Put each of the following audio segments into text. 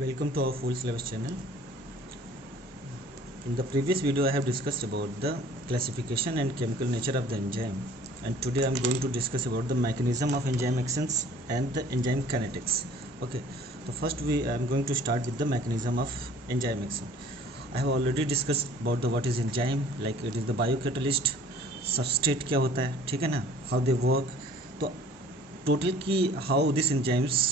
Welcome to our full syllabus channel. In the previous video I have discussed about the classification and chemical nature of the enzyme, and today I am going to discuss about the mechanism of enzyme actions and the enzyme kinetics. Okay, so first I am going to start with the mechanism of enzyme action. I have already discussed about the what is enzyme, like it is the biocatalyst, substrate क्या होता है, ठीक है ना, how they work. तो total की how this enzymes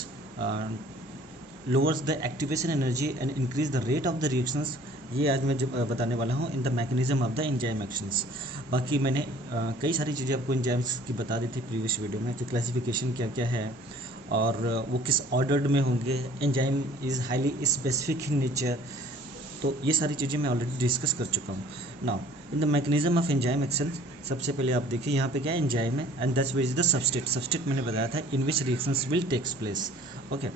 lowers the activation energy and increase the rate of the reactions, ये आज मैं बताने वाला हूँ in the mechanism of the enzyme actions. बाकी मैंने कई सारी चीज़ें आपको एंजाइम्स की बता दी थी प्रीवियस वीडियो में कि क्लासिफिकेशन क्या क्या है और वो किस ऑर्डर्ड में होंगे. Enzyme is highly specific in nature, तो ये सारी चीज़ें मैं ऑलरेडी डिस्कस कर चुका हूँ. Now in the mechanism of enzyme action, सबसे पहले आप देखिए यहाँ पे क्या है, एंजाइम है and that's which is the substrate. Substrate मैंने बताया था in which reactions will takes place. Okay,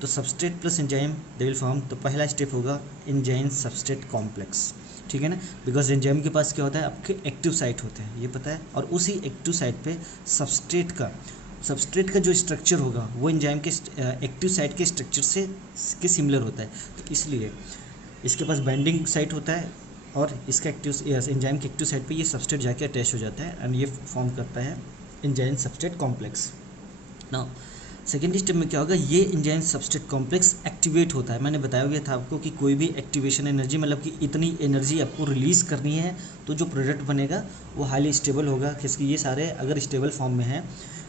तो substrate plus enzyme they will form. तो पहला स्टेप होगा एंजाइम सबस्ट्रेट कॉम्प्लेक्स, ठीक है ना, बिकॉज एंजाइम के पास क्या होता है, आपके एक्टिव साइट होते हैं, ये पता है, और उसी एक्टिव साइट पे सबस्ट्रेट का जो स्ट्रक्चर होगा वो एंजाइम के एक्टिव साइट के स्ट्रक्चर से के सिमिलर होता है. तो इसलिए इसके पास बाइंडिंग साइट होता है और इसका एक्टिव एंजाइम के एक्टिव साइट पे ये सबस्ट्रेट जाके अटैच हो जाता है एंड ये फॉर्म करता है enzyme substrate complex. Now second step में क्या होगा, ये एंजाइम सबस्ट्रेट कॉम्प्लेक्स एक्टिवेट होता है. मैंने बताया हुआ था आपको कि कोई भी एक्टिवेशन एनर्जी, मतलब कि इतनी एनर्जी आपको रिलीज़ करनी है तो जो प्रोडक्ट बनेगा वो हाईली स्टेबल होगा. किसकी, ये सारे अगर स्टेबल फॉर्म में हैं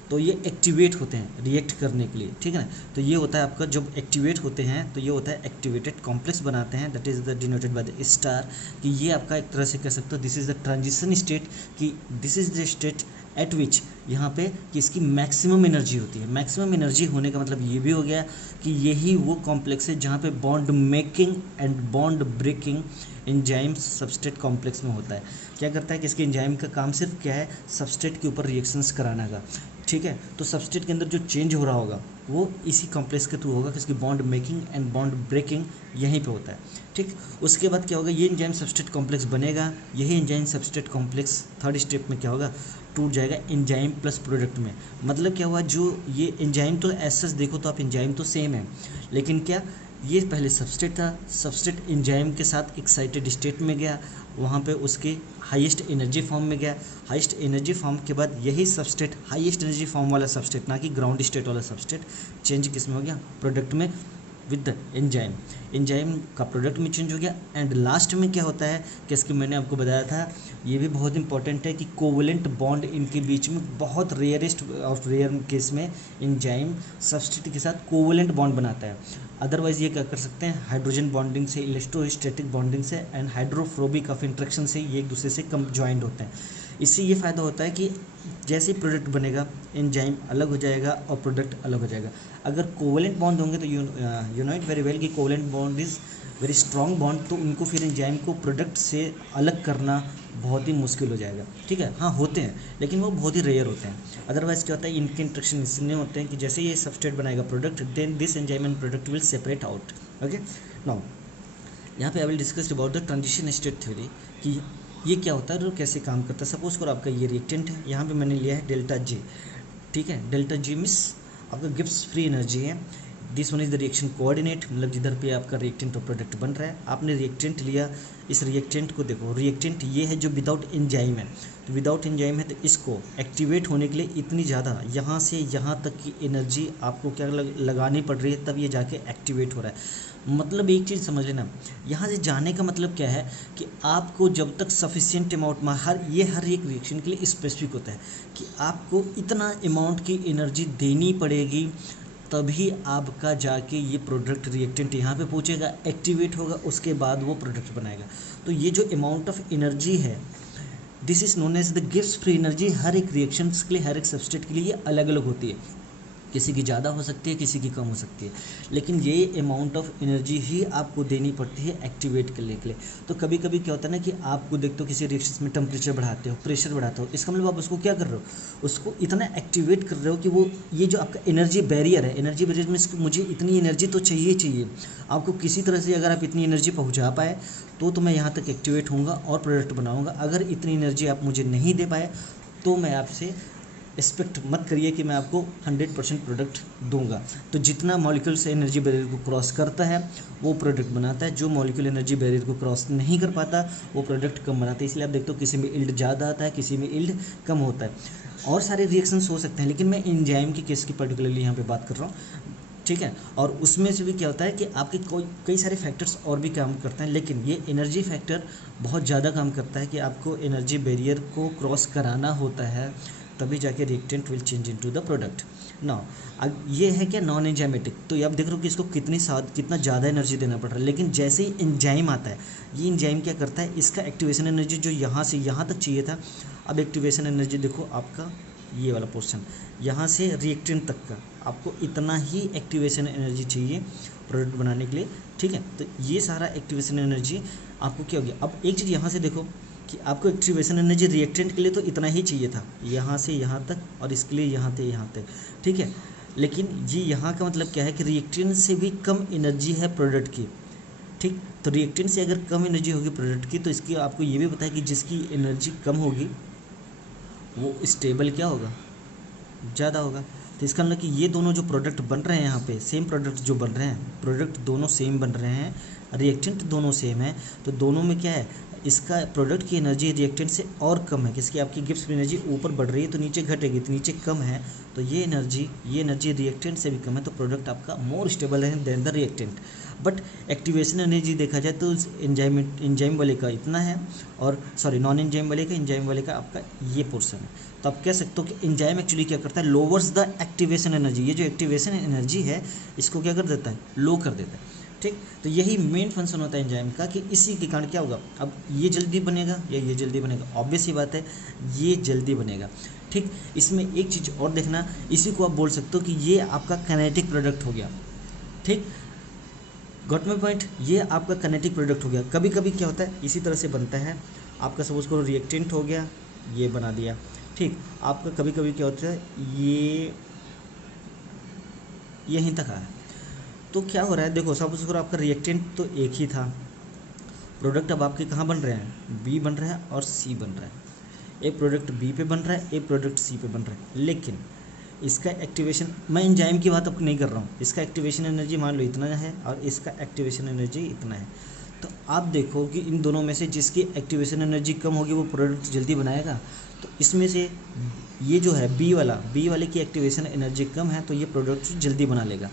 तो ये एक्टिवेट होते हैं रिएक्ट करने के लिए, ठीक है ना. तो ये होता है आपका, जब एक्टिवेट होते हैं तो ये होता है एक्टिवेटेड कॉम्प्लेक्स बनाते हैं, that is the denoted by the star. कि ये आपका एक तरह से कह सकते हो this is the transition state, कि this is the state at which यहाँ पे कि इसकी मैक्सिमम एनर्जी होती है. मैक्सिमम एनर्जी होने का मतलब ये भी हो गया कि यही वो कॉम्प्लेक्स है जहाँ पे bond making and bond breaking enzyme substrate complex में होता है. क्या करता है कि इसके एंजाइम का काम सिर्फ क्या है, सबस्ट्रेट के ऊपर रिएक्शंस कराना का, ठीक है. तो सबस्ट्रेट के अंदर जो चेंज हो रहा होगा वो इसी कॉम्प्लेक्स के थ्रू होगा, किसकी bond making and bond breaking यहीं पे होता है, ठीक. उसके बाद क्या होगा, ये एंजाइम सबस्ट्रेट कॉम्प्लेक्स बनेगा. यही enzyme substrate complex third step में क्या होगा, टूट जाएगा एंजाइम प्लस प्रोडक्ट में. मतलब क्या हुआ, जो ये एंजाइम तो एज सच देखो तो आप एंजाइम तो सेम है, लेकिन क्या ये पहले सबस्ट्रेट था, सबस्ट्रेट एंजाइम के साथ एक्साइटेड स्टेट में गया, वहाँ पे उसके हाईएस्ट एनर्जी फॉर्म में गया. हाईएस्ट एनर्जी फॉर्म के बाद यही सबस्ट्रेट, हाईएस्ट एनर्जी फॉर्म वाला सबस्ट्रेट, ना कि ग्राउंड स्टेट वाला सबस्ट्रेट, चेंज किस में हो गया, प्रोडक्ट में विद द एंजाइम. एंजाइम का प्रोडक्ट में चेंज हो गया. एंड लास्ट में क्या होता है कि इसकी मैंने आपको बताया था, ये भी बहुत इंपॉर्टेंट है कि कोवलेंट बॉन्ड इनके बीच में, बहुत रेयरेस्ट ऑफ रेयर केस में एंजाइम सबस्ट्रेट के साथ कोवलेंट बॉन्ड बनाता है. अदरवाइज ये क्या कर सकते हैं, हाइड्रोजन बॉन्डिंग से, इलेक्ट्रोस्टैटिक बॉन्डिंग से एंड हाइड्रोफोबिक ऑफ इंट्रैक्शन से ये एक दूसरे से कम ज्वाइंट होते हैं. इससे ये फ़ायदा होता है कि जैसे ही प्रोडक्ट बनेगा एंजाइम अलग हो जाएगा और प्रोडक्ट अलग हो जाएगा. अगर कोवलेंट बॉन्ड होंगे तो you know it very well कि covalent bond is very strong bond, तो उनको फिर एंजाइम को प्रोडक्ट से अलग करना बहुत ही मुश्किल हो जाएगा, ठीक है. हाँ होते हैं लेकिन वो बहुत ही रेयर होते हैं. अदरवाइज क्या होता है, इनके इंट्रैक्शन इसलिए होते हैं कि जैसे ये सबस्ट्रेट बनाएगा product, then this enzyme and product will separate out. Okay, now यहाँ पे I will discuss about the transition state theory, कि ये क्या होता है और कैसे काम करता है. सपोज करो आपका ये रिएक्टेंट है, यहाँ पे मैंने लिया है डेल्टा जी, ठीक है. डेल्टा जी मीन्स आपका गिब्स फ्री एनर्जी है. This one is the reaction coordinate, मतलब जिधर पे आपका रिएक्टेंट और प्रोडक्ट बन रहा है. आपने रिएक्टेंट लिया, इस रिएक्टेंट को देखो, रिएक्टेंट ये है जो विदाउट एंजाइम है. तो विदाउट एंजाइम है तो इसको एक्टिवेट होने के लिए इतनी ज़्यादा यहाँ से यहाँ तक की एनर्जी आपको क्या लगानी पड़ रही है, तब ये जाके एक्टिवेट हो रहा है. मतलब एक चीज़ समझ लेना, यहाँ से जाने का मतलब क्या है कि आपको जब तक सफिशिएंट अमाउंट में, हर एक रिएक्शन के लिए स्पेसिफिक होता है कि आपको इतना अमाउंट की एनर्जी देनी पड़ेगी, तभी आपका जाके ये प्रोडक्ट रिएक्टेंट यहाँ पे पहुँचेगा, एक्टिवेट होगा, उसके बाद वो प्रोडक्ट बनाएगा. तो ये जो अमाउंट ऑफ एनर्जी है, this is known as the गिव्स फ्री एनर्जी. हर एक रिएक्शंस के लिए, हर एक सबस्ट्रेट के लिए ये अलग अलग होती है. किसी की ज़्यादा हो सकती है, किसी की कम हो सकती है, लेकिन ये अमाउंट ऑफ एनर्जी ही आपको देनी पड़ती है एक्टिवेट करने के लिए. तो कभी कभी क्या होता है ना कि आपको देखते हो किसी रिएक्शन में टेम्परेचर बढ़ाते हो, प्रेशर बढ़ाते हो, इसका मतलब आप उसको क्या कर रहे हो, उसको इतना एक्टिवेट कर रहे हो कि वो ये जो आपका एनर्जी बैरियर है, एनर्जी बैरियर में मुझे इतनी एनर्जी तो चाहिए. आपको किसी तरह से अगर आप इतनी एनर्जी पहुँचा पाए तो मैं यहाँ तक एक्टिवेट होऊंगा और प्रोडक्ट बनाऊँगा. अगर इतनी एनर्जी आप मुझे नहीं दे पाए तो मैं आपसे एक्सपेक्ट मत करिए कि मैं आपको 100% प्रोडक्ट दूंगा। तो जितना मॉलिक्यूल से एनर्जी बैरियर को क्रॉस करता है वो प्रोडक्ट बनाता है, जो मॉलिक्यूल एनर्जी बैरियर को क्रॉस नहीं कर पाता वो प्रोडक्ट कम बनाता है। इसलिए आप देखते हो किसी में यील्ड ज़्यादा आता है, किसी में यील्ड कम होता है। और सारे रिएक्शंस हो सकते हैं, लेकिन मैं एंजाइम के केस की पर्टिकुलरली यहाँ पे बात कर रहा हूँ, ठीक है। और उसमें से भी क्या होता है कि आपके कई सारे फैक्टर्स और भी काम करते हैं, लेकिन ये एनर्जी फैक्टर बहुत ज़्यादा काम करता है कि आपको एनर्जी बैरियर को क्रॉस कराना होता है, तभी जाके reactant will change into the product. Now अब ये है क्या नॉन एंजाइमेटिक, तो ये आप देख रहे हो कि इसको कितना ज़्यादा एनर्जी देना पड़ रहा है। लेकिन जैसे ही एंजाइम आता है, ये एंजाइम क्या करता है, इसका एक्टिवेशन एनर्जी जो यहाँ से यहाँ तक चाहिए था, अब एक्टिवेशन एनर्जी देखो आपका ये वाला पोर्शन, यहाँ से रिएक्टेंट तक का आपको इतना ही एक्टिवेशन एनर्जी चाहिए प्रोडक्ट बनाने के लिए, ठीक है। तो ये सारा एक्टिवेशन एनर्जी आपको क्या हो गया। अब एक चीज़ यहाँ से देखो कि आपको एक्टिवेशन एनर्जी रिएक्टेंट के लिए तो इतना ही चाहिए था, यहाँ से यहाँ तक, और इसके लिए यहाँ से यहाँ तक, ठीक है। लेकिन ये यहाँ का मतलब क्या है कि रिएक्टेंट से भी कम एनर्जी है प्रोडक्ट की, ठीक। तो रिएक्टेंट से अगर कम एनर्जी होगी प्रोडक्ट की, तो इसकी आपको ये भी पता है कि जिसकी एनर्जी कम होगी वो स्टेबल क्या होगा, ज़्यादा होगा। तो इसका मतलब कि ये दोनों जो प्रोडक्ट बन रहे हैं यहाँ पे, सेम प्रोडक्ट जो बन रहे हैं, प्रोडक्ट दोनों सेम बन रहे हैं, रिएक्टेंट दोनों सेम है, तो दोनों में क्या है, इसका प्रोडक्ट की एनर्जी रिएक्टेंट से और कम है, किसकी आपकी गिब्स एनर्जी ऊपर बढ़ रही है तो नीचे घटेगी, तो नीचे कम है, तो ये एनर्जी रिएक्टेंट से भी कम है, तो प्रोडक्ट आपका मोर स्टेबल है then the reactant. But activation energy देखा जाए तो एंजाइम वाले का इतना है, और सॉरी नॉन एंजाइम वाले का, एंजाइम वाले का आपका ये पोर्शन है। तो आप कह सकते हो कि एंजाइम एक्चुअली क्या करता है, लोवर्स द एक्टिवेशन एनर्जी, ये जो एक्टिवेशन एनर्जी है इसको क्या कर देता है, लो कर देता है, ठीक। तो यही मेन फंक्शन होता है एंजाइम का, कि इसी के कारण क्या होगा, अब ये जल्दी बनेगा या ये जल्दी बनेगा, ऑब्वियस ही बात है ये जल्दी बनेगा, ठीक। इसमें एक चीज़ और देखना, इसी को आप बोल सकते हो कि ये आपका काइनेटिक प्रोडक्ट हो गया, ठीक। गॉट माय पॉइंट, ये आपका काइनेटिक प्रोडक्ट हो गया। कभी कभी क्या होता है इसी तरह से बनता है, आपका सपोज करो रिएक्टेंट हो गया, ये बना दिया, ठीक। आपका कभी कभी क्या होता है ये यहीं तक आया, तो क्या हो रहा है, देखो सपोज करो आपका रिएक्टेंट तो एक ही था, प्रोडक्ट अब आपके कहाँ बन रहे हैं, बी बन रहा है और सी बन रहा है, एक प्रोडक्ट बी पे बन रहा है, एक प्रोडक्ट सी पे बन रहा है। लेकिन इसका एक्टिवेशन, मैं एंजाइम की बात अब नहीं कर रहा हूँ, इसका एक्टिवेशन एनर्जी मान लो इतना है और इसका एक्टिवेशन एनर्जी इतना है, तो आप देखो कि इन दोनों में से जिसकी एक्टिवेशन एनर्जी कम होगी वो प्रोडक्ट जल्दी बनाएगा। तो इसमें से ये जो है बी वाले की एक्टिवेशन एनर्जी कम है, तो ये प्रोडक्ट जल्दी बना लेगा,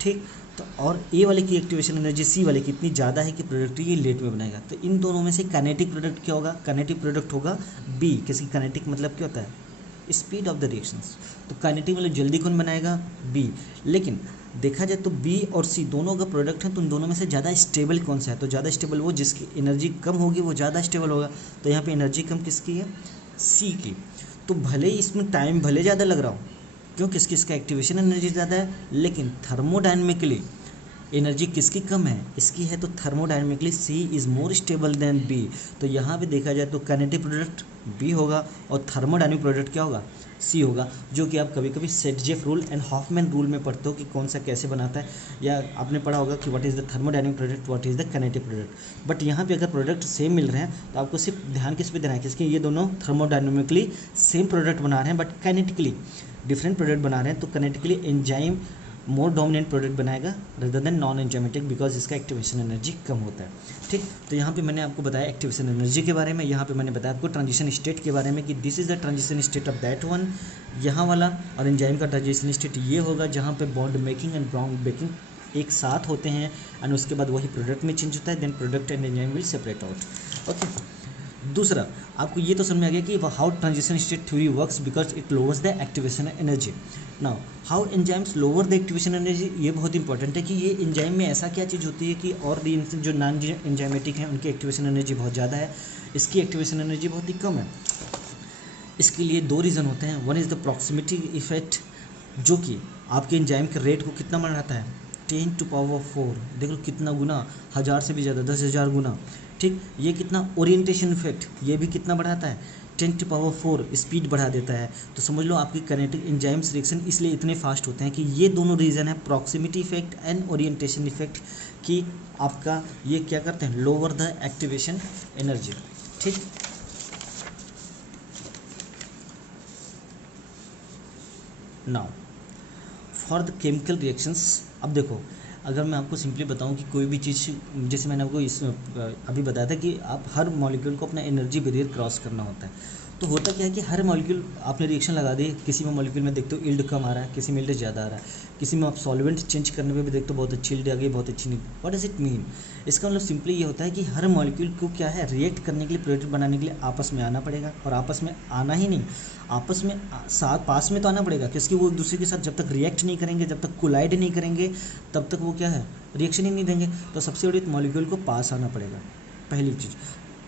ठीक। तो और ए वाले की एक्टिवेशन एनर्जी सी वाले की इतनी ज़्यादा है कि प्रोडक्ट ये लेट में बनाएगा। तो इन दोनों में से काइनेटिक प्रोडक्ट क्या होगा, काइनेटिक प्रोडक्ट होगा बी। किसकी काइनेटिक मतलब क्या होता है, स्पीड ऑफ द रिएक्शंस। तो काइनेटिक मतलब जल्दी कौन बनाएगा, बी। लेकिन देखा जाए तो बी और सी दोनों का प्रोडक्ट है, तो उन दोनों में से ज़्यादा स्टेबल कौन सा है, तो ज़्यादा स्टेबल वो जिसकी एनर्जी कम होगी वो ज़्यादा स्टेबल होगा। तो यहाँ पे एनर्जी कम किसकी है, सी की। तो भले ही इसमें टाइम भले ज़्यादा लग रहा हो, क्यों, किसकी, इसका एक्टिवेशन एनर्जी ज़्यादा है, लेकिन थर्मोडायनेमिकली एनर्जी किसकी कम है, इसकी है। तो thermodynamically C is more stable than B. तो यहाँ पे देखा जाए तो काइनेटिक प्रोडक्ट बी होगा और थर्मोडायनेमिक प्रोडक्ट क्या होगा, सी होगा। जो कि आप कभी कभी Saytzeff rule and Hofmann rule में पढ़ते हो कि कौन सा कैसे बनाता है, या आपने पढ़ा होगा कि what is the thermodynamic product, what is the kinetic product. But यहाँ पे अगर प्रोडक्ट सेम मिल रहे हैं तो आपको सिर्फ ध्यान किस पे देना है, किसके, ये दोनों थर्मोडायनेमिकली सेम प्रोडक्ट बना रहे हैं बट काइनेटिकली डिफरेंट प्रोडक्ट बना रहे हैं। तो kinetically enzyme more dominant product बनाएगा rather than non enzymatic, because इसका एक्टिवेशन एनर्जी कम होता है, ठीक। तो यहाँ पे मैंने आपको बताया एक्टिवेशन एनर्जी के बारे में, यहाँ पे मैंने बताया आपको ट्रांजिशन स्टेट के बारे में कि this is the transition state of that one, यहाँ वाला। और एंजाइम का ट्रांजिशन स्टेट ये होगा जहाँ पे बॉन्ड मेकिंग एंड ब्राउन ब्रेकिंग एक साथ होते हैं, एंड उसके बाद वही प्रोडक्ट में चेंज होता है, then product and enzyme will separate out, okay. दूसरा, आपको ये तो समझ में आ गया कि how transition state theory works because it lowers the activation energy. Now how enzymes lower the activation energy, ये बहुत इंपॉर्टेंट है कि ये एंजाइम में ऐसा क्या चीज़ होती है कि और जो नॉन एंजाइमेटिक हैं उनकी एक्टिवेशन एनर्जी बहुत ज़्यादा है, इसकी एक्टिवेशन एनर्जी बहुत ही कम है। इसके लिए दो रीज़न होते हैं, one is the proximity effect, जो कि आपके एंजाइम के रेट को कितना बढ़ाता है, 10⁴। देख लो कितना गुना, 1000 से भी ज़्यादा, 10,000 गुना, ठीक। ये कितना ओरिएंटेशन इफेक्ट, ये भी कितना बढ़ाता है, 10⁴ स्पीड बढ़ा देता है। तो समझ लो आपकी काइनेटिक एंजाइम्स रिएक्शन इसलिए इतने फास्ट होते हैं कि ये दोनों रीज़न है, proximity effect and orientation effect, कि आपका ये क्या करते हैं, लोअर द एक्टिवेशन एनर्जी, ठीक। Now for the chemical reactions, अब देखो अगर मैं आपको सिंपली बताऊं कि कोई भी चीज़, जैसे मैंने आपको अभी बताया था कि आप हर मॉलिक्यूल को अपना एनर्जी बैरियर क्रॉस करना होता है। तो होता क्या है कि हर मॉलिक्यूल आपने रिएक्शन लगा दी, किसी में मॉलिक्यूल में देखते हो यील्ड कम आ रहा है, किसी में यील्ड ज़्यादा आ रहा है, किसी में आप सॉल्वेंट चेंज करने पे भी देखते हो बहुत अच्छी यील्ड आ गई, बहुत अच्छी नहीं। What does it mean? इसका मतलब सिंपली ये होता है कि हर मॉलिक्यूल को क्या है, रिएक्ट करने के लिए, प्रोडक्ट बनाने के लिए आपस में आना पड़ेगा, और आपस में आना ही नहीं, आपस में साथ पास में तो आना पड़ेगा, क्योंकि वो एक दूसरे के साथ जब तक रिएक्ट नहीं करेंगे, जब तक कोलाइड नहीं करेंगे, तब तक वो क्या है, रिएक्शन ही नहीं देंगे। तो सबसे बड़ी मॉलिक्यूल को पास आना पड़ेगा, पहली चीज़।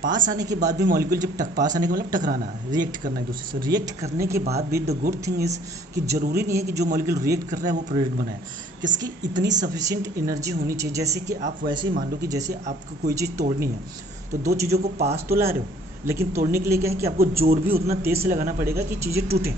पास आने के बाद भी मॉलिक्यूल जब पास आने का मतलब टकराना, रिएक्ट करना एक दूसरे से। रिएक्ट करने के बाद भी द गुड थिंग इज़ कि ज़रूरी नहीं है कि जो मॉलिक्यूल रिएक्ट कर रहा है वो प्रोडक्ट बनाए, किसकी इतनी सफिशिएंट एनर्जी होनी चाहिए। जैसे कि आप वैसे ही मान लो कि जैसे आपको कोई चीज़ तोड़नी है, तो दो चीज़ों को पास तो ला रहे हो, लेकिन तोड़ने के लिए क्या है कि आपको जोर भी उतना तेज़ से लगाना पड़ेगा कि चीज़ें टूटें,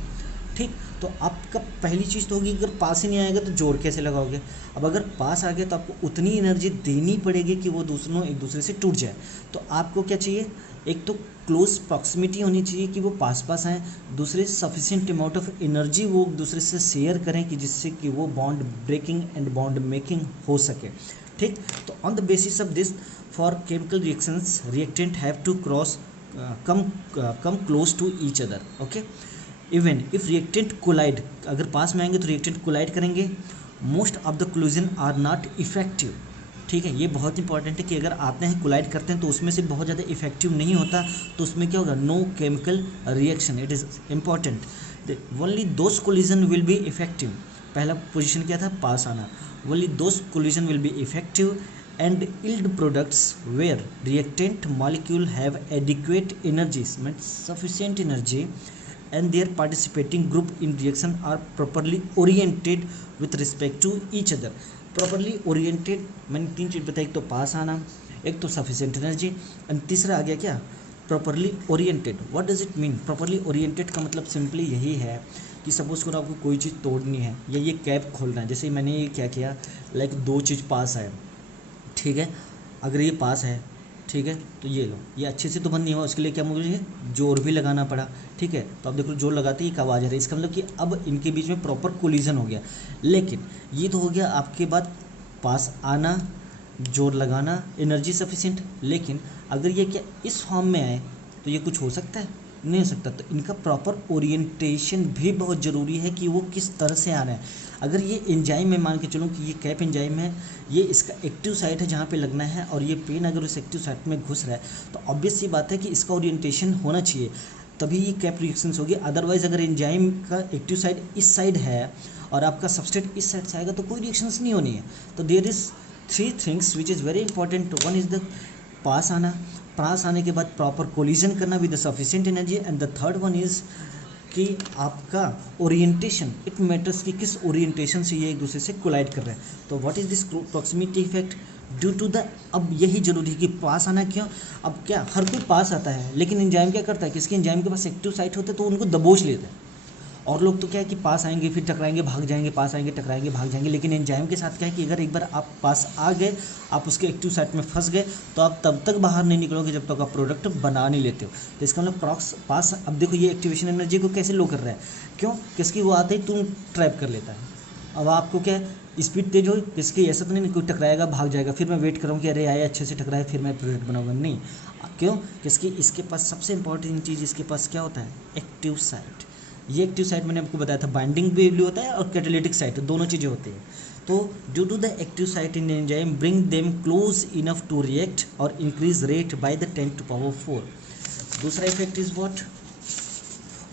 ठीक। तो आपका पहली चीज़ तो होगी, अगर पास ही नहीं आएगा तो जोर कैसे लगाओगे। अब अगर पास आ गया तो आपको उतनी एनर्जी देनी पड़ेगी कि वो दोनों एक दूसरे से टूट जाए। तो आपको क्या चाहिए, एक तो क्लोज प्रॉक्सिमिटी होनी चाहिए कि वो पास पास आएँ, दूसरे सफिशिएंट अमाउंट ऑफ एनर्जी वो एक दूसरे से शेयर करें कि जिससे कि वो bond breaking and bond making हो सके, ठीक। तो on the basis of this, for chemical reactions reactant have to cross come close to each other, okay. Even if reactant collide, अगर पास में आएंगे तो रिएक्टेंट कोलाइड करेंगे, most of the collision are not effective, ठीक है। ये बहुत इंपॉर्टेंट है कि अगर आते हैं कोलाइड करते हैं तो उसमें से बहुत ज़्यादा इफेक्टिव नहीं होता, तो उसमें क्या होगा, no chemical reaction. It is important, only those collision will be effective. पहला पोजीशन क्या था, पास आना। Only those collision will be effective and yield products where reactant molecule have adequate energies, means sufficient energy, and their participating group in reaction are properly oriented with respect to each other. properly oriented मैंने तीन चीज़ बताई, एक तो पास आना, एक तो sufficient energy, and तीसरा आ गया क्या, properly oriented. what does it mean? properly oriented का मतलब सिंपली यही है कि सपोज करो आपको कोई चीज़ तोड़नी है या ये कैप खोलना है। जैसे मैंने ये क्या किया, लाइक दो चीज़ पास है, ठीक है। अगर ये पास है, ठीक है, तो ये लो, ये अच्छे से तो बंद नहीं हुआ, उसके लिए क्या मुझे जोर भी लगाना पड़ा, ठीक है। तो अब देखो जोर लगाते ही एक आवाज़ आ रही है, इसका मतलब कि अब इनके बीच में प्रॉपर कोलिजन हो गया। लेकिन ये तो हो गया आपके बाद पास आना, जोर लगाना, एनर्जी सफिशिएंट। लेकिन अगर ये क्या इस फॉर्म में आए तो ये कुछ हो सकता है, नहीं हो सकता। तो इनका प्रॉपर ओरिएंटेशन भी बहुत ज़रूरी है कि वो किस तरह से आ रहे हैं। अगर ये एंजाइम में मान के चलूँ कि ये कैप एंजाइम है, ये इसका एक्टिव साइट है जहाँ पे लगना है, और ये पेन अगर उस एक्टिव साइट में घुस रहा है तो ऑब्वियस सी बात है कि इसका ओरिएंटेशन होना चाहिए, तभी ये कैप रिएक्शंस होगी। अदरवाइज अगर एंजाइम का एक्टिव साइड इस साइड है और आपका सबस्ट्रेट इस साइड से आएगा तो कोई रिएक्शंस नहीं होनी है। तो there is three things which is very important. One is the पास आना, पास आने के बाद प्रॉपर कोलिजन करना with the sufficient energy, and the third one is कि आपका ओरिएंटेशन, इट मैटर्स कि किस ओरिएंटेशन से ये एक दूसरे से कोलाइड कर रहे हैं। तो what is this proximity effect due to the, अब यही जरूरी है कि पास आना क्यों। अब क्या हर कोई पास आता है, लेकिन एंजाइम क्या करता है, किसके एंजाइम के पास एक्टिव साइट होते हैं तो उनको दबोच लेते हैं। और लोग तो क्या है कि पास आएंगे फिर टकराएंगे भाग जाएंगे, पास आएंगे टकराएंगे भाग जाएंगे। लेकिन एंजाइम के साथ क्या है कि अगर एक बार आप पास आ गए, आप उसके एक्टिव साइट में फंस गए, तो आप तब तक बाहर नहीं निकलोगे जब तक आप प्रोडक्ट बना नहीं लेते हो। तो इसका मतलब पास, अब देखो ये एक्टिवेशन एनर्जी को कैसे लो कर रहा है, क्यों, किसकी वो आते ही तुम ट्रैप कर लेता है। अब आपको क्या है, स्पीड तेज हो, किसकी ऐसा तो नहीं कोई टकराएगा भाग जाएगा, फिर मैं वेट करूँ कि अरे आए अच्छे से टकराए फिर मैं प्रोडक्ट बनाऊंगा, नहीं। क्यों, किसकी, इसके पास सबसे इंपॉर्टेंट चीज़, इसके पास क्या होता है, एक्टिव साइट। ये एक्टिव साइट मैंने आपको बताया था, बाइंडिंग वैल्यू होता है और कैटालिटिक साइट, दोनों चीज़ें होती हैं। तो due to the active site in enzyme bring them close enough to react और इंक्रीज रेट बाय द 10⁴। दूसरा effect is what,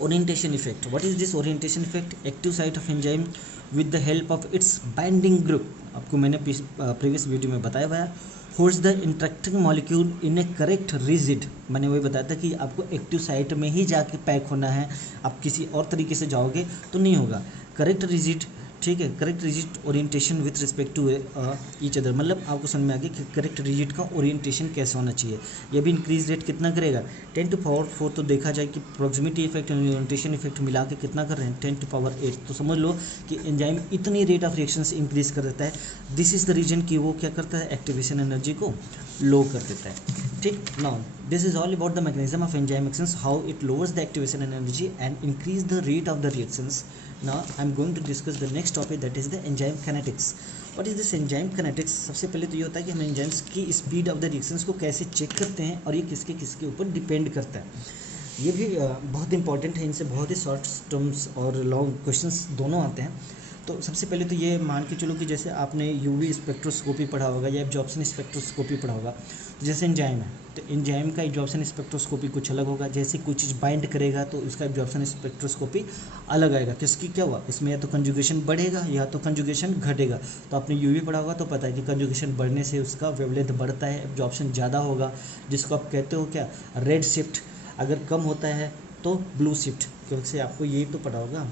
orientation effect. What is this orientation effect, active site of enzyme with the help of its binding group, आपको मैंने previous video में बताया हुआ है, holds the interacting molecule in a correct rigid. मैंने वही बताया था कि आपको एक्टिव साइट में ही जाके पैक होना है, आप किसी और तरीके से जाओगे तो नहीं होगा। करेक्ट रिजिड, ठीक है, correct rigid orientation with respect to each other, मतलब आपको समझ में आ गया कि करेक्ट रिजिड का ओरिएंटेशन कैसे होना चाहिए। ये भी इंक्रीज रेट कितना करेगा, 10⁴। तो देखा जाए कि प्रॉक्सिमिटी इफेक्ट और ओरिएंटेशन इफेक्ट मिला के कितना कर रहे हैं, 10⁸। तो समझ लो कि एंजाइम इतनी रेट ऑफ रिएक्शन से इंक्रीज कर देता है। दिस इज़ द रीजन कि वो क्या करता है, एक्टिवेशन एनर्जी को लो कर देता है। ठीक। Now this is all about the mechanism of enzyme reactions, how it lowers the activation energy and increase the rate of the reactions. Now I am going to discuss the next topic, that is the enzyme kinetics. What is this enzyme kinetics? सबसे पहले तो ये होता है कि हम enzymes की speed of the reactions को कैसे चेक करते हैं और ये किसके किसके ऊपर डिपेंड करता है। ये भी बहुत इंपॉर्टेंट है, इनसे बहुत ही शॉर्ट टर्म्स और लॉन्ग क्वेश्चंस दोनों आते हैं। तो सबसे पहले तो ये मान के चलो कि जैसे आपने यूवी स्पेक्ट्रोस्कोपी पढ़ा होगा या एब्जॉर्प्शन स्पेक्ट्रोस्कोपी पढ़ा होगा। जैसे एंजाइम है तो एंजाइम का एब्जॉर्प्शन स्पेक्ट्रोस्कोपी कुछ अलग होगा, जैसे कोई चीज़ बाइंड करेगा तो उसका एब्जॉर्प्शन स्पेक्ट्रोस्कोपी अलग आएगा। किसकी क्या हुआ इसमें, या तो कंजुगेशन बढ़ेगा या तो कंजुगेशन घटेगा। तो आपने यूवी पढ़ा होगा तो पता है कि कंजुगेशन बढ़ने से उसका वेवलेंथ बढ़ता है, एब्जॉर्प्शन ज़्यादा होगा, जिसको आप कहते हो क्या, रेड शिफ्ट। अगर कम होता है तो ब्लू शिफ्ट, क्योंकि आपको ये तो पता होगा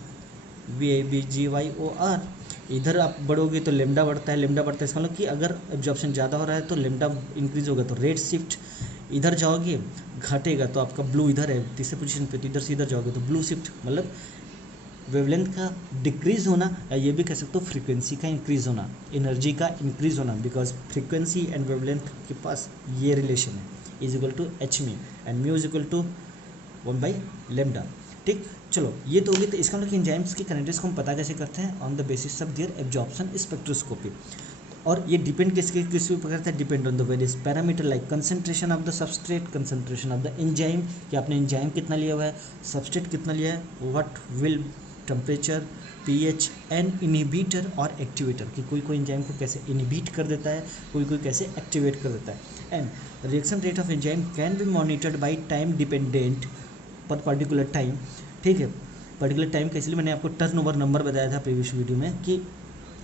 VABGYOR। इधर आप बढ़ोगे तो लेमडा बढ़ता है, लेमडा बढ़ता है इसका मतलब कि अगर एब्जॉर्प्शन ज़्यादा हो रहा है तो लेमडा इंक्रीज होगा तो रेड शिफ्ट। इधर जाओगे घटेगा तो आपका ब्लू इधर है तीसरे पोजीशन पे, तो इधर से इधर जाओगे तो ब्लू शिफ्ट। मतलब वेवलेंथ का डिक्रीज होना, या ये भी कह सकते हो फ्रीक्वेंसी का इंक्रीज होना, एनर्जी का इंक्रीज होना, बिकॉज फ्रीक्वेंसी एंड वेवलेंथ के पास ये रिलेशन है, is equal to H mu and mu is equal to 1/λ। ठीक, चलो ये तो होगी। तो इसका मतलब कि एंजाइम्स की काइनेटिक्स को हम पता कैसे करते हैं, on the basis of their absorption spectroscopy. और ये डिपेंड किस ऊपर करता है, depend on the various parameter like concentration of the substrate, concentration of the enzyme, कि आपने एंजाइम कितना लिया हुआ है, सबस्ट्रेट कितना लिया है, what will temperature, pH and inhibitor और एक्टिवेटर, कि कोई कोई एंजाइम को कैसे इनहिबिट कर देता है, कोई कोई कैसे एक्टिवेट कर देता है। And reaction rate of enzyme can be monitored by time dependent पर पर्टिकुलर टाइम। ठीक है, पर्टिकुलर टाइम का इसलिए मैंने आपको टर्नओवर नंबर बताया था प्रीवियस वीडियो में कि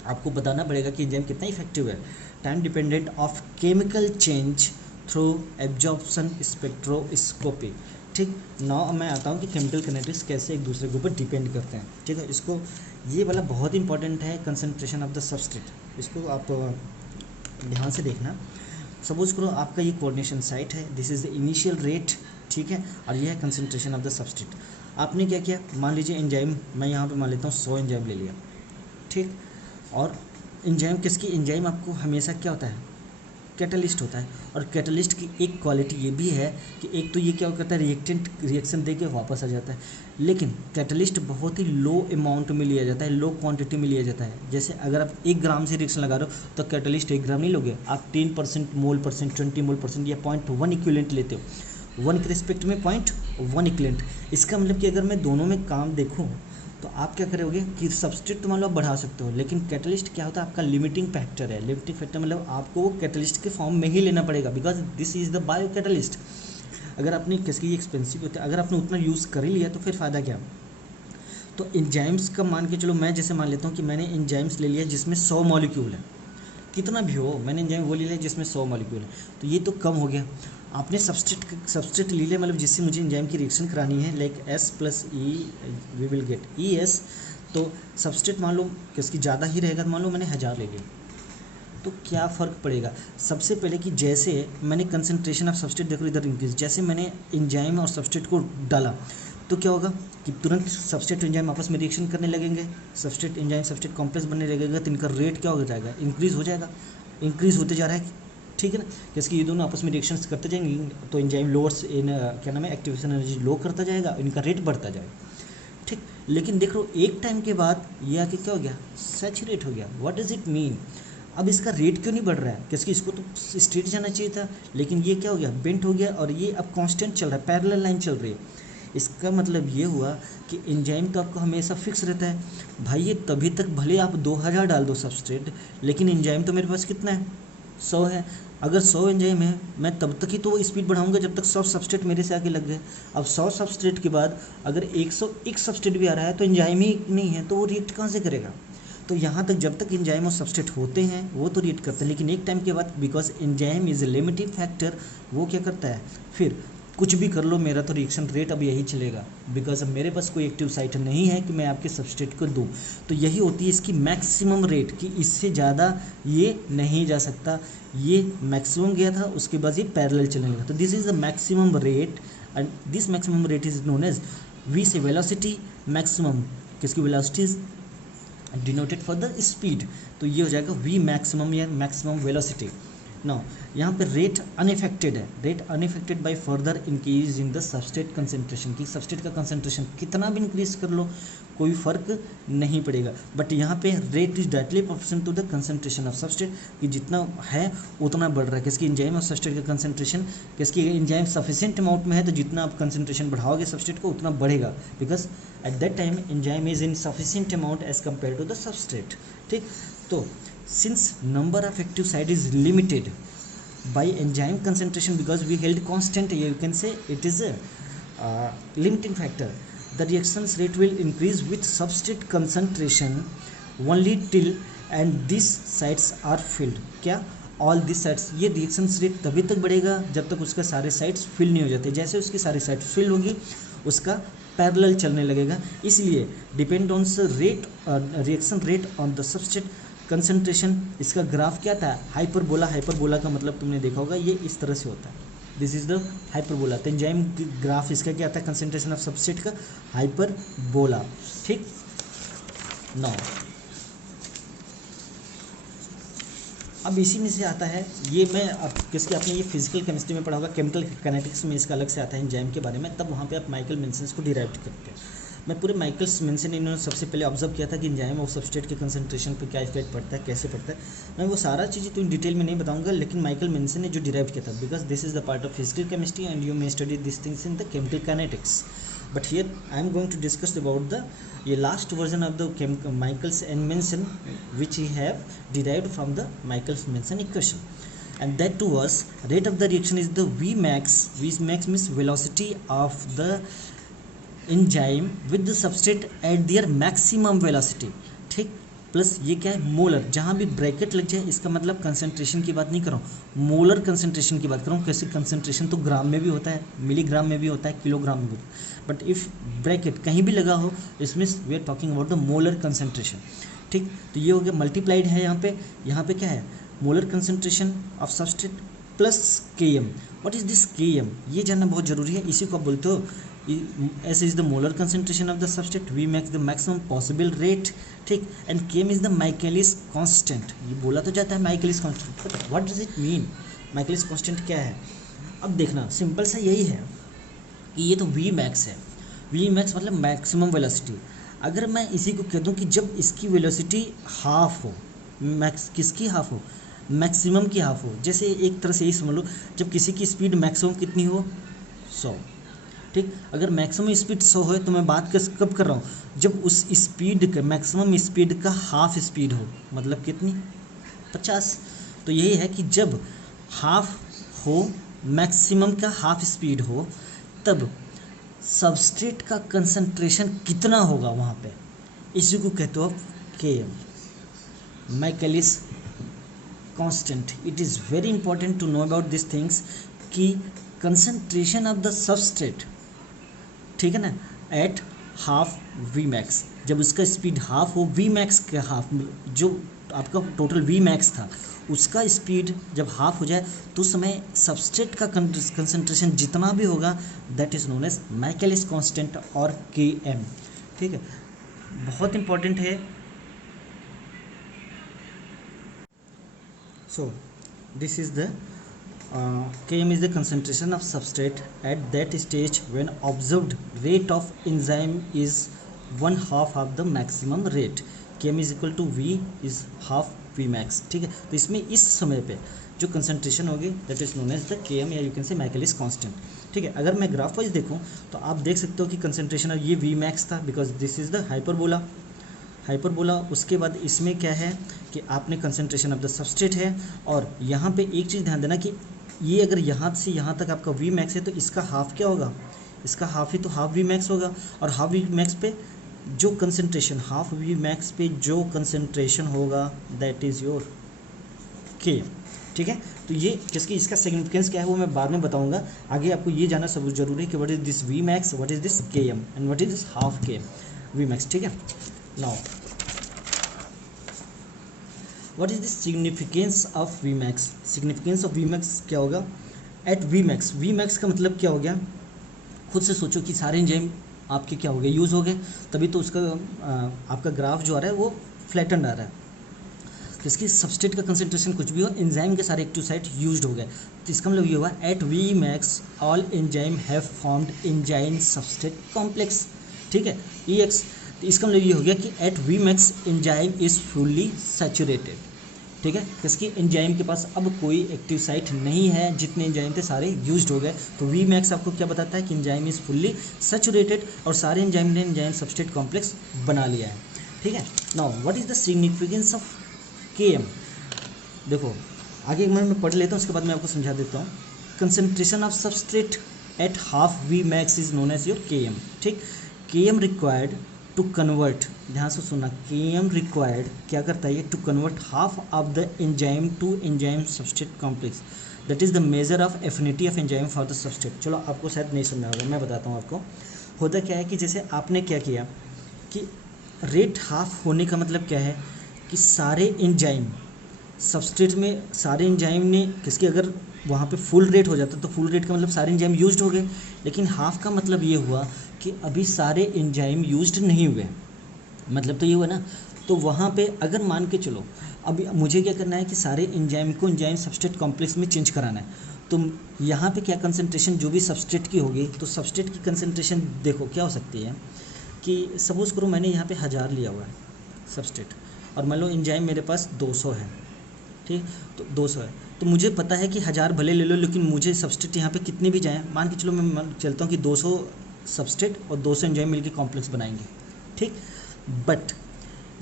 आपको बताना पड़ेगा कि एंजाइम कितना इफेक्टिव है। Time dependent of chemical change through absorption spectroscopy. ठीक, नाउ मैं आता हूँ कि केमिकल काइनेटिक्स कैसे एक दूसरे के ऊपर डिपेंड करते हैं। ठीक है, इसको ये वाला बहुत इंपॉर्टेंट है, कंसंट्रेशन ऑफ द सबस्ट्रेट। इसको आप ध्यान से देखना। सपोज करो आपका ये कोऑर्डिनेशन साइट है, this is the initial rate, ठीक है, और ये है कंसंट्रेशन ऑफ द सबस्ट्रेट। आपने क्या किया, मान लीजिए एंजाइम, मैं यहाँ पे मान लेता हूँ 100 एंजाइम ले लिया। ठीक, और एंजाइम किसकी, एंजाइम आपको हमेशा क्या होता है, कैटलिस्ट होता है। और कैटलिस्ट की एक क्वालिटी ये भी है कि एक तो ये क्या करता है, रिएक्टेंट रिएक्शन दे के वापस आ जाता है, लेकिन कैटलिस्ट बहुत ही लो अमाउंट में लिया जाता है, लो क्वांटिटी में लिया जाता है। जैसे अगर आप 1 ग्राम से रिएक्शन लगा रहे हो तो कैटलिस्ट 1 ग्राम नहीं लोगे, आप 10% मोल परसेंट, 20 मोल परसेंट या 0.1 इक्विवेलेंट लेते हो, 1 के रिस्पेक्ट में 0.1 इक्विवेलेंट। इसका मतलब कि अगर मैं दोनों में काम देखूँ तो आप क्या करोगे कि सबस्ट्रेट तो मान लो आप बढ़ा सकते हो, लेकिन कैटलिस्ट क्या होता है, आपका लिमिटिंग फैक्टर है। लिमिटिंग फैक्टर मतलब आपको वो कैटलिस्ट के फॉर्म में ही लेना पड़ेगा, because this is the bio catalyst. अगर आपने किसकी एक्सपेंसिव होता है, अगर आपने उतना यूज़ कर ही लिया तो फिर फ़ायदा क्या। तो एंजाइम्स का मान के चलो, मैं जैसे मान लेता हूँ कि मैंने एंजाइम्स ले लिया जिसमें 100 मॉलिक्यूल है, कितना भी हो, मैंने एंजाइम वो ले लिया जिसमें 100 मॉलिक्यूल है, तो ये तो कम हो गया। आपने सबस्ट्रेट ले लिया मतलब जिससे मुझे एंजाइम की रिएक्शन करानी है, like S + E we will get ES। तो सबस्ट्रेट मान लो किसकी ज़्यादा ही रहेगा, तो मान लो मैंने 1000 ले लिया, तो क्या फ़र्क पड़ेगा। सबसे पहले कि जैसे मैंने कंसंट्रेशन ऑफ सबस्ट्रेट, देखो इधर इंक्रीज, जैसे मैंने एंजाइम और सबस्ट्रेट को डाला तो क्या होगा कि तुरंत सबस्ट्रेट एंजाइम आपस में रिएक्शन करने लगेंगे, सबस्ट्रेट एंजाइम सबस्ट्रेट कॉम्प्लेक्स बनने लगेगा, तो इनका रेट क्या हो जाएगा, इंक्रीज़ हो जाएगा, इंक्रीज़ होते जा रहा है। ठीक है ना, जैसे ये दोनों आपस में रिएक्शंस करते जाएंगे तो एंजाइम लोअर्स इन क्या नाम है, एक्टिवेशन एनर्जी लो करता जाएगा, इनका रेट बढ़ता जाएगा। ठीक, लेकिन देख लो एक टाइम के बाद ये आके क्या हो गया, सैचुरेट हो गया। व्हाट डज इट मीन, अब इसका रेट क्यों नहीं बढ़ रहा है, क्योंकि इसको तो स्ट्रेट जाना चाहिए था, लेकिन ये क्या हो गया, बेंट हो गया, और ये अब कांस्टेंट चल रहा है, पैरेलल लाइन चल रही है। इसका मतलब ये हुआ कि एंजाइम तो आपको हमेशा फिक्स रहता है भाई, ये तभी तक भले आप 2000 डाल दो सबस्ट्रेट, लेकिन एंजाइम तो मेरे पास कितना है, 100 है। अगर 100 एंजाइम है, मैं तब तक ही तो स्पीड बढ़ाऊंगा जब तक 100 सबस्ट्रेट मेरे से आके लग गए। अब 100 सबस्ट्रेट के बाद अगर 101 सबस्ट्रेट भी आ रहा है तो एंजाइम ही नहीं है, तो वो रिएक्ट कहाँ से करेगा। तो यहाँ तक जब तक एंजाइम और सबस्ट्रेट होते हैं वो तो रिएक्ट करते हैं, लेकिन एक टाइम के बाद because enzyme is a limiting factor, वो क्या करता है, फिर कुछ भी कर लो मेरा तो रिएक्शन रेट अब यही चलेगा, बिकॉज अब मेरे पास कोई एक्टिव साइट नहीं है कि मैं आपके सबस्ट्रेट को दूँ। तो यही होती है इसकी मैक्सिमम रेट, कि इससे ज़्यादा ये नहीं जा सकता। ये मैक्सिमम गया था, उसके बाद ये पैरेलल चलने लगा, तो this is the maximum rate, and this maximum rate is known as we say velocity maximum, किसकी velocity is denoted for the speed, तो ये हो जाएगा वी मैक्सिमम या मैक्सिमम वेलोसिटी। नो यहाँ पे रेट अनइफेक्टेड है, rate unaffected by further increase in the substrate concentration, कि सबस्ट्रेट का कंसेंट्रेशन कितना भी इंक्रीज कर लो कोई फर्क नहीं पड़ेगा। बट यहाँ पे rate is directly proportional to the concentration of substrate, कि जितना है उतना बढ़ रहा है किसकी एंजाइम और सबस्ट्रेट का कंसेंट्रेशन, किसकी एंजाइम सफिशिएंट अमाउंट में है तो जितना आप कंसेंट्रेशन बढ़ाओगे सबस्ट्रेट को उतना बढ़ेगा, because at that time enzyme is in sufficient amount as compare to the substrate. ठीक, तो since number of active site is limited by enzyme concentration because we held constant, you can say it is a limiting factor, the reactions rate will increase with substrate concentration only till and these sites are filled। क्या all these sites, ये reactions rate तभी तक बढ़ेगा जब तक उसका सारे sites fill नहीं हो जाते। जैसे उसकी सारी sites fill होगी उसका पैरेलल चलने लगेगा, इसलिए depend on rate reaction rate on the substrate concentration. इसका ग्राफ क्या था, हाइपरबोला। हाइपरबोला का मतलब तुमने देखा होगा ये इस तरह से होता है, दिस इज द हाइपरबोला। तो एंजाइम ग्राफ इसका क्या आता है, कंसंट्रेशन ऑफ सबस्ट्रेट का हाइपरबोला। ठीक, नाउ अब इसी में से आता है, ये मैं अब किसके आपने ये फिजिकल केमिस्ट्री में पढ़ा होगा, केमिकल काइनेटिक्स में इसका अलग से आता है एंजाइम के बारे में, तब वहाँ पे आप माइकल मेंशन को डिराइव करते हैं। मैं पूरे माइकल्स मेंशन इन्होंने सबसे पहले ऑब्जर्व किया था कि एंजाइम और सबस्ट्रेट के कंसंट्रेशन पे क्या इफेक्ट पड़ता है, कैसे पड़ता है। मैं वो सारा चीज़ें तो इन डिटेल में नहीं बताऊंगा, लेकिन माइकल मेंशन ने जो डिराइव किया था, because this is the part of physical chemistry and you may study this things in the chemical kinetics. But here I am going to discuss about the ये last version of the Michaelis and Menten which he have derived from the Michaelis Menten equation, and that too was rate of the reaction is the Vmax. Vmax means velocity of the enzyme with the substrate at their maximum velocity। ठीक, plus ये क्या है, molar. जहाँ भी bracket लग जाए इसका मतलब कंसंट्रेशन की बात नहीं कर रहा हूँ, मोलर कंसंट्रेशन की बात कर रहा हूँ। कैसे कंसंट्रेशन तो ग्राम में भी होता है, मिलीग्राम में भी होता है, किलोग्राम में भी होता है, बट इफ़ ब्रैकेट कहीं भी लगा हो इसमें we are talking about the molar concentration. ठीक, तो ये हो गया मल्टीप्लाइड है यहाँ पे क्या है, molar concentration of substrate plus Km। What is this Km, ये जानना बहुत जरूरी है। इसी को आप बोलते हो S is the molar concentration of the substrate, Vmax the maximum possible rate. ठीक, and Km is the Michaelis constant. ये बोला तो जाता है Michaelis constant, but what does it mean, Michaelis constant क्या है। अब देखना सिंपल सा यही है कि ये तो Vmax है, Vmax मतलब मैक्सिमम वेलोसिटी। अगर मैं इसी को कह दूं कि जब इसकी वेलोसिटी हाफ हो, मैक्स किसकी हाफ हो, मैक्सिमम की हाफ हो। जैसे एक तरह से यही समझ लो, जब किसी की स्पीड मैक्सिमम कितनी हो 100। ठीक, अगर मैक्सिमम स्पीड 100 हो तो मैं बात कब कर रहा हूँ, जब उस स्पीड का मैक्सिमम स्पीड का हाफ स्पीड हो, मतलब कितनी 50। तो यही है कि जब हाफ हो, मैक्सिमम का हाफ स्पीड हो, तब सबस्ट्रेट का कंसंट्रेशन कितना होगा वहाँ पे, इसी को कहते हो Km, Michaelis constant. It is very important to know about this things कि कंसंट्रेशन ऑफ द सबस्ट्रेट, ठीक है ना, एट हाफ Vmax, जब उसका स्पीड हाफ हो, Vmax के हाफ, जो आपका टोटल Vmax था उसका स्पीड जब हाफ हो जाए तो उस समय सबस्ट्रेट का कंसंट्रेशन जितना भी होगा that is known as Michaelis constant और Km। ठीक है, बहुत इंपॉर्टेंट है। So this is the Km is the concentration of substrate at that stage when observed rate of enzyme is 1/2 of the maximum rate। Km is equal to V is half Vmax। ठीक है, तो इसमें इस समय पे जो concentration होगी that is known as the Km, या you can say Michaelis constant. ठीक है, अगर मैं ग्राफ वाइज देखूँ तो आप देख सकते हो कि कंसंट्रेशन ये Vmax था, because this is the hyperbola. उसके बाद इसमें क्या है कि आपने कंसंट्रेशन ऑफ द सबस्ट्रेट है, और यहाँ पे एक चीज़ ध्यान देना कि ये अगर यहाँ से यहाँ तक आपका Vmax है तो इसका हाफ क्या होगा, इसका हाफ ही तो हाफ Vmax होगा, और हाफ Vmax पे जो कंसंट्रेशन, हाफ Vmax पे जो कंसंट्रेशन होगा दैट इज़ योर Km। ठीक है, तो ये किसकी, इसका सिग्निफिकेंस क्या है वो मैं बाद में बताऊंगा। आगे आपको ये जानना सब जरूरी है कि what is this Vmax, what is this Km and what is this half Km Vmax। ठीक है, now what is the significance of Vmax। Significance of Vmax क्या होगा एट Vmax। Vmax का मतलब क्या हो गया, खुद से सोचो कि सारे एंजाइम आपके क्या हो गए, यूज़ हो गए, तभी तो उसका आपका ग्राफ जो आ रहा है वो फ्लैटन आ रहा है। किसकी सबस्ट्रेट का कंसंट्रेशन कुछ भी हो, एंजाइम के सारे एक्टिव साइट यूज्ड हो गए। तो इसका मतलब ये हुआ at V max all enzyme have formed enzyme substrate complex. ठीक है, ई एक्स। तो इसका मतलब ये हो गया कि at V max enzyme is fully saturated. ठीक है, किसकी एंजाइम के पास अब कोई एक्टिव साइट नहीं है, जितने एंजाइम थे सारे यूज्ड हो गए। तो वी मैक्स आपको क्या बताता है कि एंजाइम इज़ फुल्ली सैचुरेटेड और सारे एंजाइम ने एंजाइम सबस्ट्रेट कॉम्प्लेक्स बना लिया है। ठीक है, now what is the significance of Km। देखो आगे मैं पढ़ लेता हूँ, उसके बाद मैं आपको समझा देता हूँ। Concentration of substrate at half V max is known as your Km। ठीक, Km रिक्वायर्ड टू कन्वर्ट, ध्यान से सुनना, Km रिक्वायर्ड क्या करता है ये, to convert half of the enzyme to enzyme substrate complex, that is the measure of affinity of enzyme for the substrate. चलो आपको शायद नहीं समझा होगा, मैं बताता हूँ आपको। होता क्या है कि जैसे आपने क्या किया कि रेट हाफ होने का मतलब क्या है कि सारे एंजाइम सबस्ट्रेट में, सारे एंजाइम ने किसके, अगर वहाँ पे फुल रेट हो जाता तो फुल रेट का मतलब सारे एंजाइम यूज्ड हो गए, लेकिन हाफ का मतलब ये हुआ कि अभी सारे एंजाइम यूज्ड नहीं हुए, मतलब तो ये हुआ ना। तो वहाँ पे अगर मान के चलो अभी मुझे क्या करना है कि सारे एंजाइम को एंजाइम सबस्ट्रेट कॉम्प्लेक्स में चेंज कराना है, तो यहाँ पे क्या कंसंट्रेशन जो भी सबस्ट्रेट की होगी, तो सबस्ट्रेट की कंसंट्रेशन देखो क्या हो सकती है कि सपोज़ करो मैंने यहाँ पे 1000 लिया हुआ है सबस्ट्रेट और मान लो एंजाइम मेरे पास 200 है। ठीक, तो 200 है, तो मुझे पता है कि 1000 भले ले लो, लेकिन मुझे सबस्ट्रेट यहाँ पे कितने भी जाएँ, मान के चलो मैं चलता हूँ कि 200 सबस्ट्रेट और 200 एंजाइम मिलकर कॉम्प्लेक्स बनाएंगे। ठीक, बट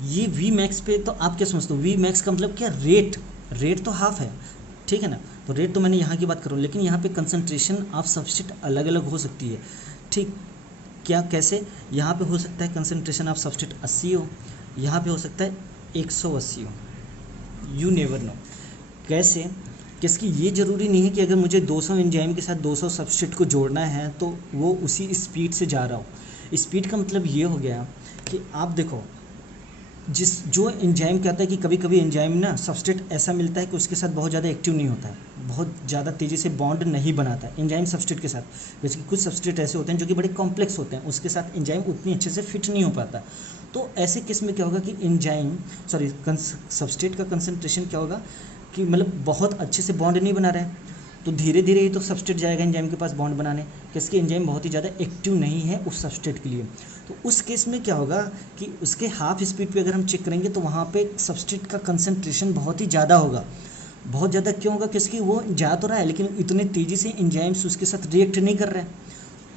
ये वी मैक्स पे तो आप क्या समझते हो, वी मैक्स का मतलब क्या, रेट तो हाफ है। ठीक है ना, तो रेट तो मैंने यहाँ की बात करूँ, लेकिन यहाँ पे कंसंट्रेशन ऑफ सबस्ट्रेट अलग अलग हो सकती है। ठीक, क्या कैसे, यहाँ पे हो सकता है कंसंट्रेशन ऑफ सबस्ट्रेट 80 हो, यहाँ पे हो सकता है 180 हो, यू नेवर नो। कैसे, किसकी, ये ज़रूरी नहीं है कि अगर मुझे 200 एंजाइम के साथ 200 सबस्ट्रेट को जोड़ना है तो वो उसी स्पीड से जा रहा हो। स्पीड का मतलब ये हो गया कि आप देखो जो एंजाइम कहता है कि कभी कभी एंजाइम ना सबस्ट्रेट ऐसा मिलता है कि उसके साथ बहुत ज़्यादा एक्टिव नहीं होता है, बहुत ज़्यादा तेज़ी से बॉन्ड नहीं बनाता है एंजाइम सबस्ट्रेट के साथ। जैसे कि कुछ सबस्ट्रेट ऐसे होते हैं जो कि बड़े कॉम्प्लेक्स होते हैं, उसके साथ एंजाइम उतनी अच्छे से फिट नहीं हो पाता। तो ऐसे केस में क्या होगा कि सबस्ट्रेट का कंसंट्रेशन क्या होगा कि मतलब बहुत अच्छे से बॉन्ड नहीं बना रहा है, तो धीरे धीरे ही तो सबस्ट्रेट जाएगा एंजाइम के पास बॉन्ड बनाने, किसके, एंजाइम बहुत ही ज़्यादा एक्टिव नहीं है उस सबस्ट्रेट के लिए। तो उस केस में क्या होगा कि उसके हाफ स्पीड पे अगर हम चेक करेंगे तो वहाँ पे सबस्ट्रेट का कंसंट्रेशन बहुत ही ज़्यादा होगा। बहुत ज़्यादा क्यों होगा, किसकी, वो जा तो रहा है लेकिन इतनी तेज़ी से एंजाइम्स उसके साथ रिएक्ट नहीं कर रहे हैं,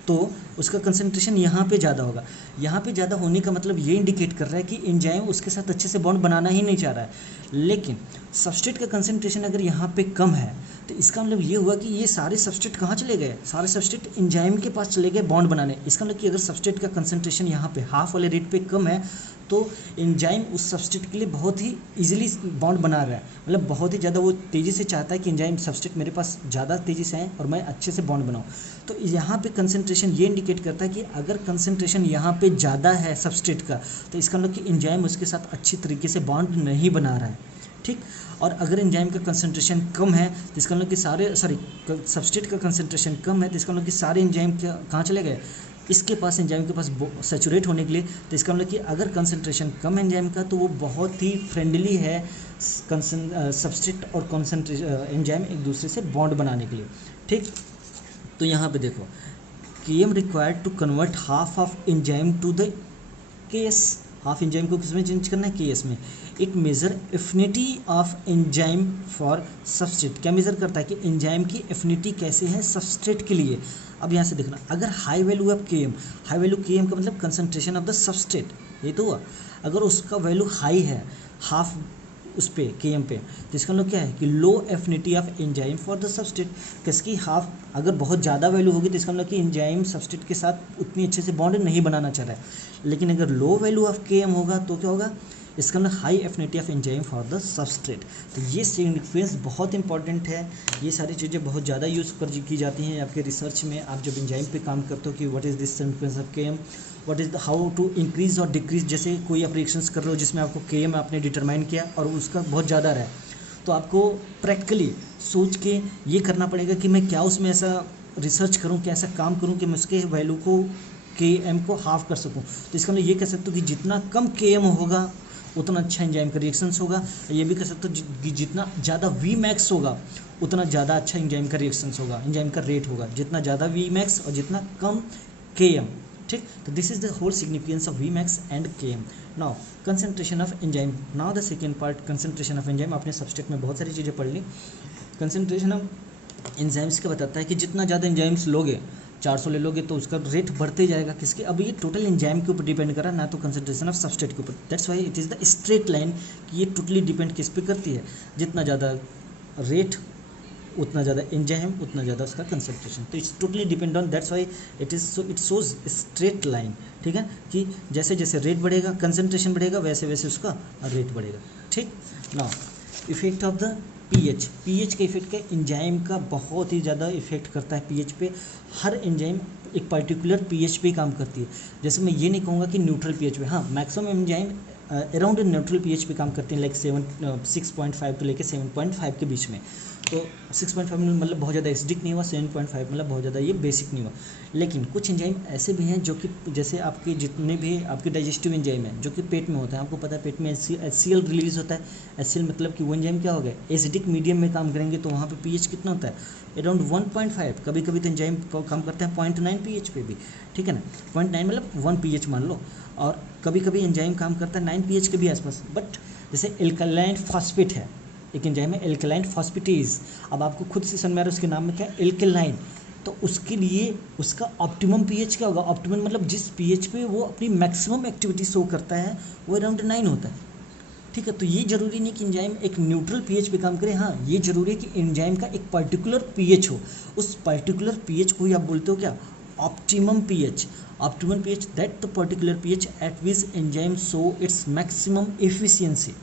तो उसका कंसंट्रेशन यहाँ पे ज़्यादा होगा। यहाँ पे ज़्यादा होने का मतलब ये इंडिकेट कर रहा है कि एंजाइम उसके साथ अच्छे से बॉन्ड बनाना ही नहीं चाह रहा है। लेकिन सबस्ट्रेट का कंसंट्रेशन अगर यहाँ पे कम है तो इसका मतलब ये हुआ कि ये सारे सबस्ट्रेट कहाँ चले गए, सारे सबस्ट्रेट एंजाइम के पास चले गए बॉन्ड बनाने। इसका मतलब कि अगर सबस्ट्रेट का कंसंट्रेशन यहाँ पे हाफ वाले रेट पे कम है तो एंजाइम उस सबस्ट्रेट के लिए बहुत ही इजीली बॉन्ड बना रहा है, मतलब बहुत ही ज़्यादा वो तेज़ी से चाहता है कि एंजाइम सबस्ट्रेट मेरे पास ज़्यादा तेज़ी से आए और मैं अच्छे से बॉन्ड बनाऊँ। तो यहाँ पे कंसंट्रेशन ये इंडिकेट करता है कि अगर कंसंट्रेशन यहाँ पे ज़्यादा है सबस्ट्रेट का तो इसका मतलब कि एंजाइम उसके साथ अच्छी तरीके से बॉन्ड नहीं बना रहा है। ठीक, और अगर एंजाइम का कंसंट्रेशन कम है तो इसका मतलब कि सबस्ट्रेट का कंसंट्रेशन कम है तो इसका मतलब कि सारे एंजाइम कहाँ चले गए, इसके पास, एंजाइम के पास सैचुरेट होने के लिए। तो इसका मतलब कि अगर कंसंट्रेशन कम एंजाइम का तो वो बहुत ही फ्रेंडली है सबस्ट्रेट और कंसंट्रेशन एंजाइम एक दूसरे से बॉन्ड बनाने के लिए। ठीक, तो यहाँ पे देखो Km required to convert half of enzyme to the केस, हाफ एंजाइम को किस में चेंज करना है, केस में। It measure affinity of enzyme for substrate, क्या मेजर करता है कि एंजाइम की एफिनिटी कैसे है सबस्ट्रेट के लिए। अब यहाँ से देखना, अगर high value of Km, high value Km का मतलब कंसंट्रेशन ऑफ द सबस्ट्रेट, ये तो हुआ। अगर उसका वैल्यू हाई है हाफ उस पे Km पे, तो इसका मतलब क्या है कि low affinity of enzyme for the substrate, किसकी, हाफ। अगर बहुत ज़्यादा वैल्यू होगी तो इसका मतलब कि एंजाइम सबस्ट्रेट के साथ उतनी अच्छे से बॉन्ड नहीं बनाना चाह रहा है। लेकिन अगर लो वैल्यू ऑफ Km होगा तो क्या होगा, इसका मतलब high affinity of enzyme for the substrate. तो ये सिग्निफिकेंस बहुत इंपॉर्टेंट है, ये सारी चीज़ें बहुत ज़्यादा यूज़ की जाती हैं आपके रिसर्च में। आप जब एंजाइम पे काम करते हो कि what is this significance of Km, what is how to increase और डिक्रीज, जैसे कोई आप रिएक्शंस कर रहे हो जिसमें आपको Km आपने डिटरमाइन किया और उसका बहुत ज़्यादा रहा है, तो आपको प्रैक्टिकली सोच के ये करना पड़ेगा कि मैं क्या उसमें ऐसा रिसर्च करूँ, क्या ऐसा काम करूँ कि मैं उसके वैल्यू को Km को हाफ कर सकूँ। तो इसका मतलब ये कह सकते हो कि जितना कम Km होगा उतना अच्छा एंजाइम का रिएक्शंस होगा। ये भी कह सकते हो कि जितना ज़्यादा वी मैक्स होगा उतना ज़्यादा अच्छा एंजाइम का रिएक्शंस होगा, एंजाइम का रेट होगा, जितना ज़्यादा वी मैक्स और जितना कम के एम। ठीक, तो this is the whole significance of V max and K M. Now concentration of enzyme, now the second part concentration of enzyme. आपने सब्सटेट में बहुत सारी चीज़ें पढ़ ली। कंसंट्रेशन ऑफ एंजाइम्स का बताता है कि जितना ज़्यादा एंजाइम्स लोगे, 400 ले लोगे तो उसका रेट बढ़ते जाएगा। किसके? अब ये टोटल एंजाइम के ऊपर डिपेंड करा, ना तो कंसंट्रेशन ऑफ सबस्ट्रेट के ऊपर। That's why it is the straight line कि ये टोटली डिपेंड किस पे करती है, जितना ज़्यादा रेट उतना ज़्यादा एंजाइम उतना ज़्यादा उसका कंसंट्रेशन। तो it's totally depend on, that's why it is it shows straight line. ठीक है, कि जैसे जैसे रेट बढ़ेगा, कंसंट्रेशन बढ़ेगा, वैसे वैसे उसका रेट बढ़ेगा। ठीक, now effect of the pH. PH का इफेक्ट क्या? एंजाइम का बहुत ही ज़्यादा इफेक्ट करता है पीएच पे। हर एंजाइम एक पर्टिकुलर पीएच पे काम करती है। जैसे मैं ये नहीं कहूँगा कि न्यूट्रल पीएच पे, हाँ maximum enzyme around neutral pH पे काम करते हैं, लाइक 6.5 तो लेके 7.5 के बीच में। तो 6.5 मतलब बहुत ज़्यादा एसिडिक नहीं हुआ, 7.5 मतलब बहुत ज़्यादा ये बेसिक नहीं हुआ। लेकिन कुछ एंजाइम ऐसे भी हैं जो कि जैसे आपके जितने भी आपके डाइजेस्टिव एंजाइम हैं जो कि पेट में होता है, आपको पता है पेट में HCl रिलीज होता है। HCl मतलब कि वो एंजाइम क्या हो गया, एसिडिक मीडियम में काम करेंगे, तो वहाँ पे पीएच कितना होता है, अराउंड 1.5। कभी कभी तो एंजाइम काम करते हैं 0.9 पीएच पे भी। ठीक है ना, 0.9 मतलब 1 पीएच मान लो, और कभी कभी एंजाइम काम करता है 9 पीएच के भी आसपास। बट जैसे एल्कलाइन फॉस्फेट है, एक एंजाइम है एल्कलाइन फॉस्फेटेज। अब आपको खुद से समझ में आ रहा है उसके नाम में क्या है, एल्कलाइन। तो उसके लिए उसका ऑप्टिमम पीएच क्या होगा, ऑप्टिमम मतलब जिस पीएच पे वो अपनी मैक्सिमम एक्टिविटी शो करता है वो अराउंड 9 होता है। ठीक है, तो ये जरूरी नहीं कि एंजाइम एक न्यूट्रल पीएच पे काम करे, हाँ ये जरूरी है कि एंजाइम का एक पर्टिकुलर पीएच हो। उस पर्टिकुलर पीएच को ही आप बोलते हो क्या, optimum pH. Optimum pH that the particular pH eight which enzyme show its maximum efficiency.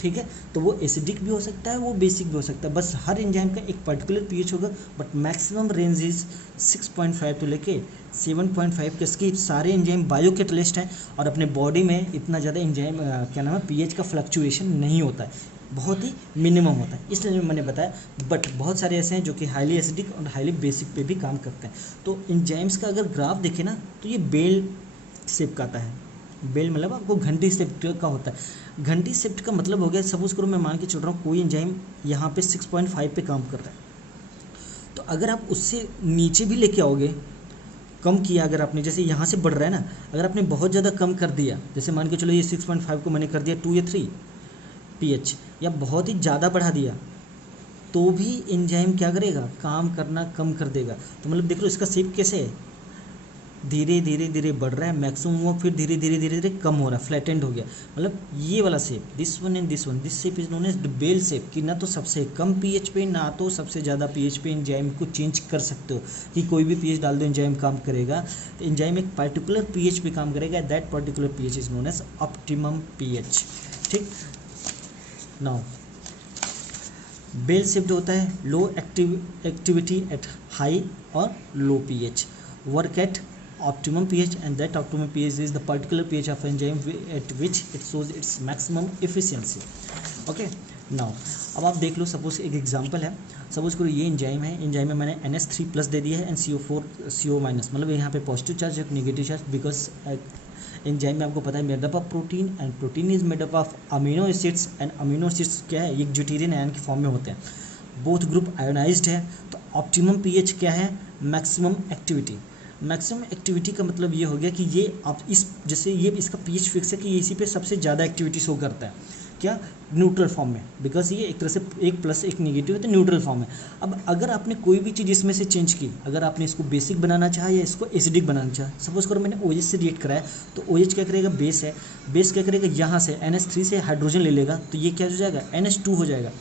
ठीक है, तो वो एसिडिक भी हो सकता है, वो बेसिक भी हो सकता है, बस हर एंजाइम का एक पर्टिकुलर पीएच होगा। बट मैक्सिमम रेंज इज 6.5 तो लेके 7.5 के। इसके सारे एंजाइम बायोकैटलिस्ट हैं और अपने बॉडी में इतना ज़्यादा एंजाइम क्या नाम है पीएच का फ्लक्चुएशन नहीं होता है, बहुत ही मिनिमम होता है, इसलिए मैंने बताया। बट बहुत सारे ऐसे हैं जो कि हाईली एसिडिक और हाईली बेसिक पे भी काम करते हैं। तो एंजाइम्स का अगर ग्राफ देखें ना तो ये बेल शेप का आता है। बेल मतलब आपको घंटी शेप का होता है। घंटी शेप का मतलब हो गया, सपोज करो मैं मान के चल रहा हूँ कोई एंजाइम यहाँ पे 6.5 पे काम कर रहा है, तो अगर आप उससे नीचे भी लेके आओगे, कम किया अगर आपने, जैसे यहाँ से बढ़ रहा है ना, अगर आपने बहुत ज़्यादा कम कर दिया, जैसे मान के चलो ये 6.5 को मैंने कर दिया 2 या 3 पीएच, या बहुत ही ज़्यादा बढ़ा दिया, तो भी एंजाइम क्या करेगा, काम करना कम कर देगा। तो मतलब देख लो इसका शेप कैसे है, धीरे धीरे धीरे बढ़ रहा है मैक्सिमम हुआ, फिर धीरे धीरे धीरे धीरे कम हो रहा है, फ्लैटेंड हो गया। मतलब ये वाला shape, this one and this one, this shape is known as bell shape, कि ना तो सबसे कम पीएच पे ना तो सबसे ज़्यादा पीएच पे एंजाइम को चेंज कर सकते हो कि कोई भी पीएच डाल दो एंजाइम काम करेगा। तो एंजाइम एक पर्टिकुलर पीएच पे काम करेगा, that particular pH is known as optimum pH. ठीक, नाउ बेल शेप्ड होता है, लो एक्टिविटी एट हाई और लो pH, work at optimum pH, and that optimum pH is the particular pH of enzyme at which it shows its maximum efficiency. Okay, now अब आप देख लो, suppose एक example है, suppose करो ये एंजाइम है, enzyme में मैंने NH3+ दे दिया है एंड CO4CO-, मतलब यहाँ पे पॉजिटिव चार्ज है नेगेटिव चार्ज, बिकॉज एंजाइम में आपको पता है made up of protein, and protein is made up of amino acids, and amino acids क्या है, एक ड्यूटेरियन आयन के फॉर्म में होते हैं, बोथ ग्रुप आयोनाइज्ड है। तो ऑप्टिमम पीएच क्या है, मैक्सिमम एक्टिविटी। मैक्सिमम एक्टिविटी का मतलब ये हो गया कि ये आप इस, जैसे ये इसका पीएच फिक्स है कि ये इसी पे सबसे ज़्यादा एक्टिविटी शो करता है, क्या, न्यूट्रल फॉर्म में, बिकॉज ये एक तरह से एक प्लस एक नेगेटिव है तो न्यूट्रल फॉर्म है। अब अगर आपने कोई भी चीज़ इसमें से चेंज की, अगर आपने इसको बेसिक बनाना चाहा या इसको एसिडिक बनाना चाहा, सपोज करो मैंने OH से रिएक्ट कराया, तो OH क्या करेगा, बेस है, बेस क्या करेगा, यहाँ से NH3 से हाइड्रोजन ले लेगा, तो ये क्या हो जाएगा, NH2 हो जाएगा।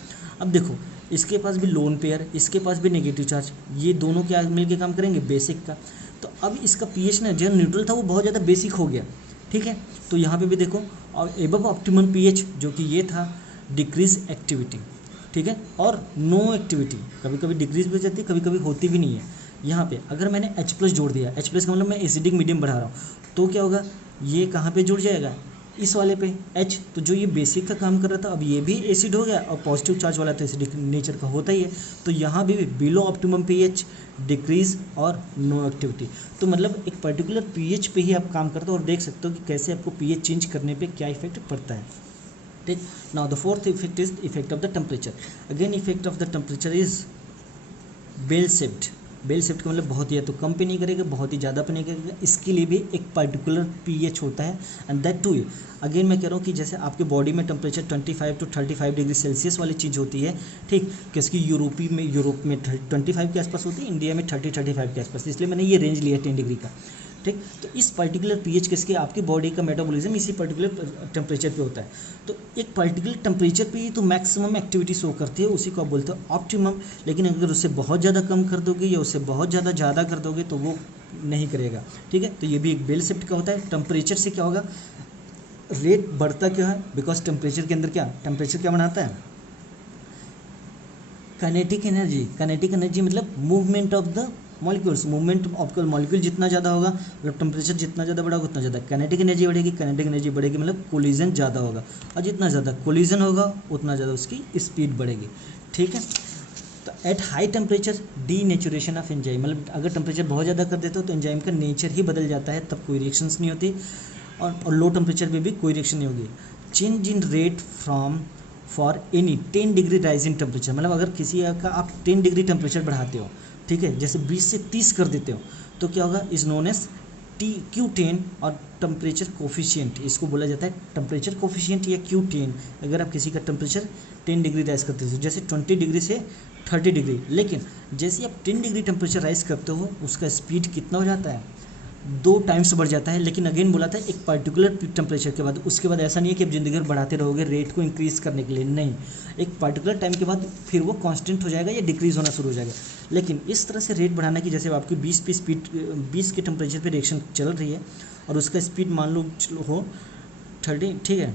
अब देखो इसके पास भी लोन पेयर, इसके पास भी नेगेटिव चार्ज, ये दोनों क्या मिलके काम करेंगे, बेसिक का। तो अब इसका पीएच ना जो न्यूट्रल था वो बहुत ज़्यादा बेसिक हो गया। ठीक है, तो यहाँ पे भी देखो, और एबव ऑप्टिमम पीएच जो कि ये था, डिक्रीज एक्टिविटी। ठीक है, और नो एक्टिविटी, कभी कभी डिक्रीज भी हो जाती है, कभी कभी होती भी नहीं है। यहाँ पे अगर मैंने H+ जोड़ दिया, H+ का मतलब मैं एसिडिक मीडियम बढ़ा रहा हूँ, तो क्या होगा, ये कहाँ पे जुड़ जाएगा, इस वाले पे H, तो जो ये बेसिक का काम कर रहा था अब ये भी एसिड हो गया, और पॉजिटिव चार्ज वाला तो एसिडिक नेचर का होता ही है। तो यहाँ भी बिलो ऑप्टिमम पीएच, डिक्रीज और नो एक्टिविटी। तो मतलब एक पर्टिकुलर पीएच पे ही आप काम करते हो, और देख सकते हो कि कैसे आपको पीएच चेंज करने पे क्या इफेक्ट पड़ता है। ठीक. Now the fourth effect is effect of the temperature. Again effect of the temperature is bell shift. Bell shift का मतलब बहुत ही है तो कम पे नहीं करेगा, बहुत ही ज़्यादा पे नहीं करेगा. इसके लिए भी एक पर्टिकुलर पीएच होता है एंड दैट टू. अगेन मैं कह रहा हूँ कि जैसे आपके बॉडी में टेम्परेचर 25 to 35 डिग्री सेल्सियस वाली चीज़ होती है, ठीक, किसकी यूरोप में 25 के आसपास होती है, इंडिया में 30-35 के आसपास, इसलिए मैंने ये रेंज लिया 10 डिग्री का. ठीक, तो इस पर्टिकुलर पीएच किसके, आपकी बॉडी का मेटाबॉलिज्म इसी पर्टिकुलर टेम्परेचर पे होता है. तो एक पर्टिकुलर टेम्परेचर पे ही तो मैक्सिमम एक्टिविटी शो करती है, उसी को आप बोलते हो ऑप्टिमम. लेकिन अगर उससे बहुत ज़्यादा कम कर दोगे या उससे बहुत ज़्यादा कर दोगे तो वो नहीं करेगा. ठीक है, तो ये भी एक बेल शिफ्ट का होता है. टेम्परेचर से क्या होगा, रेट बढ़ता क्यों है, बिकॉज टेम्परेचर के अंदर टेम्परेचर क्या बनाता है, काइनेटिक एनर्जी. काइनेटिक एनर्जी मतलब movement of the molecules. Movement of molecule जितना ज़्यादा होगा, मतलब टेम्परेचर जितना ज़्यादा बढ़ा उतना ज़्यादा काइनेटिक एनर्जी बढ़ेगी. काइनेटिक एनर्जी बढ़ेगी मतलब कोलिजन ज़्यादा होगा, और जितना ज़्यादा कोलिजन होगा उतना ज़्यादा उसकी स्पीड बढ़ेगी. ठीक है, तो at high temperature denaturation of enzyme, मतलब अगर टेम्परेचर बहुत ज़्यादा कर देते हो तो एंजाइम का नेचर ही बदल जाता है, तब कोई रिएक्शंस नहीं होती. और लो टेम्परेचर पे भी कोई रिएक्शन नहीं होगी. Change in rate from for any 10 degree rise in temperature, मतलब अगर किसी का आप 10 डिग्री टेम्परेचर बढ़ाते हो, ठीक है, जैसे 20 से 30 कर देते हो, तो क्या होगा, इज नोन एज Q10 और टेम्परेचर कोफिशिएंट. इसको बोला जाता है टेम्परेचर कोफिशिएंट या Q10. अगर आप किसी का टेम्परेचर 10 डिग्री राइज करते हो, जैसे 20 डिग्री से 30 डिग्री, लेकिन जैसे आप 10 डिग्री टेम्परेचर राइज करते हो उसका स्पीड कितना हो जाता है, 2 टाइम्स बढ़ जाता है. लेकिन अगेन बोला था एक पर्टिकुलर टेम्परेचर के बाद, उसके बाद ऐसा नहीं है कि आप जिंदगी भर बढ़ाते रहोगे रेट को इंक्रीज करने के लिए, नहीं. एक पर्टिकुलर टाइम के बाद फिर वो कांस्टेंट हो जाएगा या डिक्रीज होना शुरू हो जाएगा. लेकिन इस तरह से रेट बढ़ाना कि जैसे आपकी 20 के टेम्परेचर पे रिएक्शन चल रही है और उसका स्पीड मान लो हो 30, ठीक है,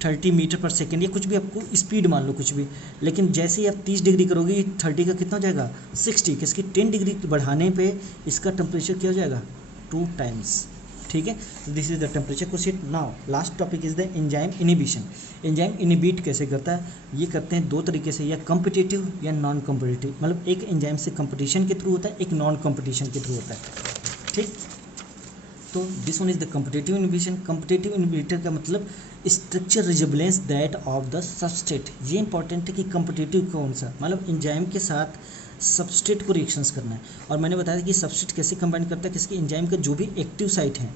30 मीटर पर सेकेंड या कुछ भी आपको स्पीड मान लो कुछ भी. लेकिन जैसे ही आप 30 डिग्री करोगे 30 का कितना हो जाएगा 60, किसकी 10 डिग्री बढ़ाने पे इसका टेम्परेचर क्या हो जाएगा 2 टाइम्स. ठीक है, this is the temperature coefficient. Now last topic is the enzyme inhibition. Enzyme inhibit कैसे करता है, ये करते हैं 2 तरीके से, या कम्पिटिटिव या नॉन कम्पिटिटिव. मतलब एक एंजाइम से कंपटीशन के थ्रू होता है, एक नॉन कंपटीशन के थ्रू होता है. ठीक, तो this one is the competitive inhibition. Competitive inhibitor का मतलब structure resemblance that of the substrate. ये इंपॉर्टेंट है कि कम्पिटिटिव कौन सा, मतलब एंजाइम के साथ सबस्ट्रेट को रिएक्शंस करना है. और मैंने बताया कि सबस्ट्रेट कैसे कंबाइन करता है, किसकी एंजाइम का जो भी एक्टिव साइट है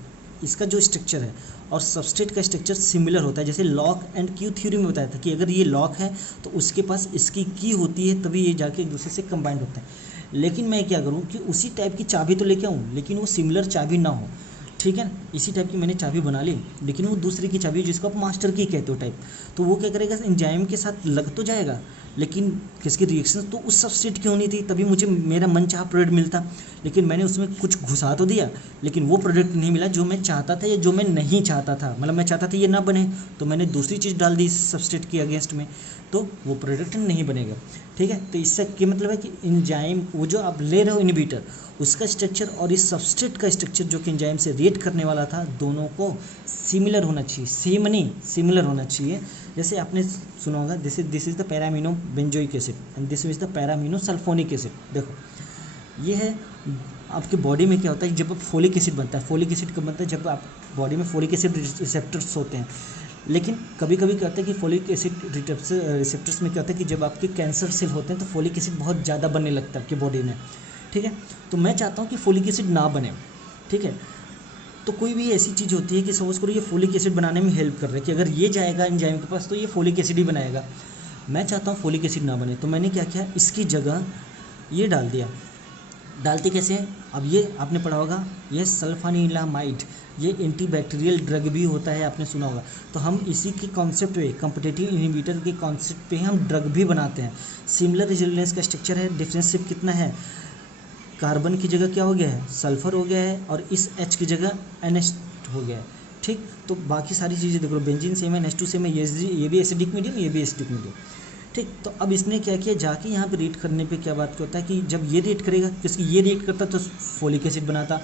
इसका जो स्ट्रक्चर है और सबस्ट्रेट का स्ट्रक्चर सिमिलर होता है. जैसे लॉक एंड क्यू थ्योरी में बताया था कि अगर ये लॉक है तो उसके पास इसकी की होती है, तभी ये जाके एक दूसरे से कंबाइंड होता है. लेकिन मैं क्या करूँ कि उसी टाइप की चाबी तो लेके आऊँ, लेकिन वो सिमिलर चाबी ना हो. ठीक है, इसी टाइप की मैंने चाबी बना ली, लेकिन वो दूसरे की चाबी जिसको आप मास्टर की कहते हो टाइप, तो वो क्या करेगा, एंजाइम के साथ लग तो जाएगा, लेकिन किसकी रिएक्शन तो उस सबस्ट्रेट की होनी थी, तभी मुझे मेरा मन चाहा प्रोडक्ट मिलता. लेकिन मैंने उसमें कुछ घुसा तो दिया, लेकिन वो प्रोडक्ट नहीं मिला जो मैं चाहता था या जो मैं नहीं चाहता था. मतलब मैं चाहता था ये ना बने, तो मैंने दूसरी चीज़ डाल दी इस सबस्ट्रेट के अगेंस्ट में, तो वो प्रोडक्ट नहीं बनेगा. ठीक है, तो इससे क्या मतलब है कि एंजाइम वो जो आप ले रहे हो इनहिबिटर, उसका स्ट्रक्चर और इस सबस्ट्रेट का स्ट्रक्चर जो कि एंजाइम से रिएक्ट करने वाला था, दोनों को सिमिलर होना चाहिए. सेम नहीं, सिमिलर होना चाहिए. जैसे आपने सुना होगा this is the para amino benzoic acid and this is the para amino sulphonic acid. देखो ये है आपके बॉडी में क्या होता है, जब फोलिक एसिड बनता है. फोलिक एसिड कब बनता है, जब आप बॉडी में फोलिक एसिड रिसेप्टर्स होते हैं. लेकिन कभी कभी क्या होता है कि फोलिक एसिड रिसेप्टर्स में क्या होता है कि जब आपके कैंसर सेल होते हैं तो फोलिक एसिड बहुत ज़्यादा बनने लगता है आपकी बॉडी में. ठीक है, तो मैं चाहता हूँ कि फोलिक एसिड ना बने. ठीक है, तो कोई भी ऐसी चीज़ होती है कि सपोज करो ये फोलिक एसिड बनाने में हेल्प कर रहा है, कि अगर ये जाएगा एंजाइम के पास तो ये फोलिक एसिड ही बनाएगा. मैं चाहता हूँ फोलिक एसिड ना बने, तो मैंने क्या किया, इसकी जगह ये डाल दिया. डालते कैसे हैं, अब ये आपने पढ़ा होगा, ये सल्फानिलामाइड, ये एंटीबैक्टीरियल ड्रग भी होता है, आपने सुना होगा. तो हम इसी के कॉन्सेप्ट पे, कॉम्पिटिटिव इनहिबिटर के कॉन्सेप्ट पे हम ड्रग भी बनाते हैं. सिमिलर रिजल्टेंस का स्ट्रक्चर है, डिफरेंस सिर्फ कितना है, कार्बन की जगह क्या हो गया है, सल्फर हो गया है, और इस H की जगह NH हो गया है. ठीक, तो बाकी सारी चीज़ें देख लो, बेंजीन सेम है, NH2 सेम है, ये भी एसिडिक मीडियम, ये भी एसिडिक मीडियम. ठीक, तो अब इसने क्या किया, जाके यहाँ पे रेट करने पे क्या बात होता है कि जब ये रेट करेगा, किसकी ये रेट करता तो फोलिक एसिड बनाता,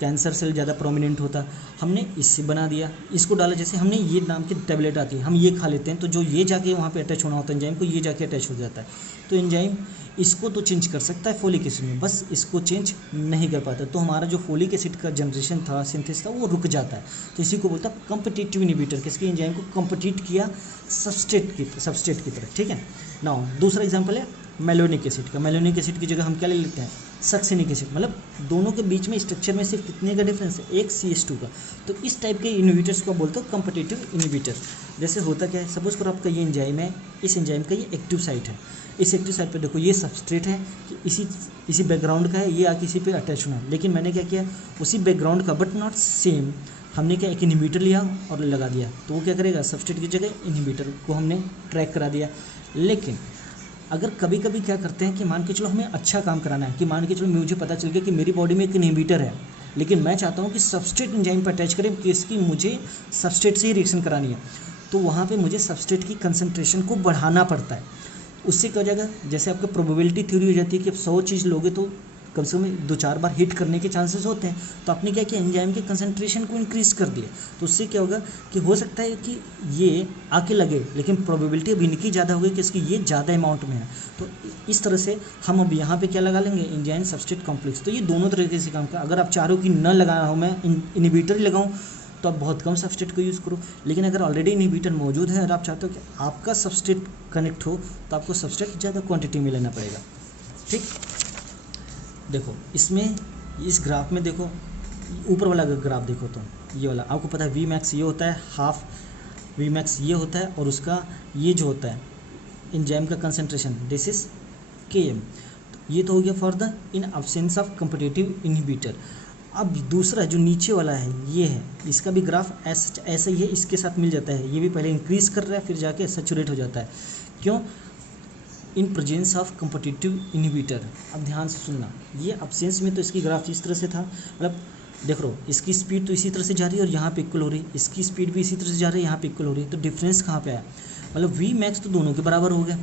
कैंसर सेल ज़्यादा प्रोमिनेंट होता. हमने इससे बना दिया, इसको डाला. जैसे हमने ये नाम की टेबलेट आती है, हम ये खा लेते हैं, तो जो ये जाके वहाँ पे अटैच होना होता है एंजाइम को, ये जाके अटैच हो जाता है. तो एंजाइम इसको तो चेंज कर सकता है फोलिक एसिड में, बस इसको चेंज नहीं कर पाता। तो हमारा जो फोलिक एसिड का जनरेशन था, सिंथेसिस था, वो रुक जाता है। तो इसी को बोलता है कॉम्पिटिटिव इनहिबिटर, किसके एंजाइम को कॉम्पिटिट किया सबस्ट्रेट की तरह, ठीक है। नाउ दूसरा एग्जाम्पल है मेलोनिक एसिड का। मेलोनिक एसिड की जगह हम क्या ले लेते हैं, सक्सिनिक एसिड। मतलब दोनों के बीच में स्ट्रक्चर में सिर्फ कितने का डिफरेंस है, एक CH2 का। तो इस टाइप के इनहिबिटर्स को बोलते हो कॉम्पिटिटिव इनहिबिटर। जैसे होता क्या है, सपोज करो आपका ये एंजाइम है, इस एंजाइम का ये एक्टिव साइट है, इस एक्टिव साइट पे देखो ये सबस्ट्रेट है कि इसी बैकग्राउंड का है, ये आके इसी पे अटैच होना है। लेकिन मैंने क्या किया, उसी बैकग्राउंड का बट नॉट सेम, हमने क्या एक इनहिबिटर लिया और लगा दिया। तो वो क्या करेगा, सबस्ट्रेट की जगह इनहिबिटर को हमने ट्रैक करा दिया। लेकिन अगर कभी कभी क्या करते हैं कि मान के चलो हमें अच्छा काम कराना है, कि मान के चलो मुझे पता चल गया कि मेरी बॉडी में एक इनहिबिटर है, लेकिन मैं चाहता हूँ कि सबस्ट्रेट एंजाइम पर अटैच करें, कि इसकी मुझे सबस्ट्रेट से ही रिएक्शन करानी है। तो वहाँ पे मुझे सबस्ट्रेट की कंसंट्रेशन को बढ़ाना पड़ता है। उससे क्या हो जाएगा, जैसे आपका प्रोबेबिलिटी थ्योरी हो जाती है कि आप 100 चीज़ लोगे तो कम से कम 2-4 बार हिट करने के चांसेस होते हैं। तो आपने क्या किया, एंजाइम के कंसंट्रेशन को इंक्रीज़ कर दिया। तो उससे क्या होगा कि हो सकता है कि ये आके लगे, लेकिन प्रोबेबिलिटी अब इनकी ज़्यादा हो गई कि इसकी ये ज़्यादा अमाउंट में है। तो इस तरह से हम अब यहाँ पे क्या लगा लेंगे, एंजाइम सबस्ट्रेट कॉम्प्लेक्स। तो ये दोनों तरीके से काम का। अगर आप चारों की न लगाना हो, मैं इनहिबिटर ही लगाऊँ, तो आप बहुत कम सबस्ट्रेट को यूज़ करो। लेकिन अगर ऑलरेडी इनहिबिटर मौजूद है और आप चाहते हो कि आपका सबस्ट्रेट कनेक्ट हो, तो आपको सबस्ट्रेट ज़्यादा क्वांटिटी में लेना पड़ेगा, ठीक। देखो इसमें, इस ग्राफ में देखो, ऊपर वाला ग्राफ देखो तो ये वाला आपको पता है Vmax ये होता है, हाफ Vmax ये होता है, और उसका ये जो होता है एंजाइम का कंसंट्रेशन, दिस इज Km। तो ये तो हो गया for the in absence of competitive inhibitor. अब दूसरा जो नीचे वाला है ये है, इसका भी ग्राफ ऐसा ही है, इसके साथ मिल जाता है। ये भी पहले इंक्रीज कर रहा है, फिर जाके सैचुरेट हो जाता है। क्यों, in presence of competitive inhibitor. अब ध्यान से सुनना, ये अब्सेंस में तो इसकी ग्राफ इस तरह से था, मतलब देख लो इसकी स्पीड तो इसी तरह से जा रही है और यहाँ पे इक्वल हो रही है, इसकी स्पीड भी इसी तरह से जा रही है, यहाँ पे इक्वल हो रही है। तो डिफरेंस कहाँ पे आया, मतलब Vmax तो दोनों के बराबर हो गया।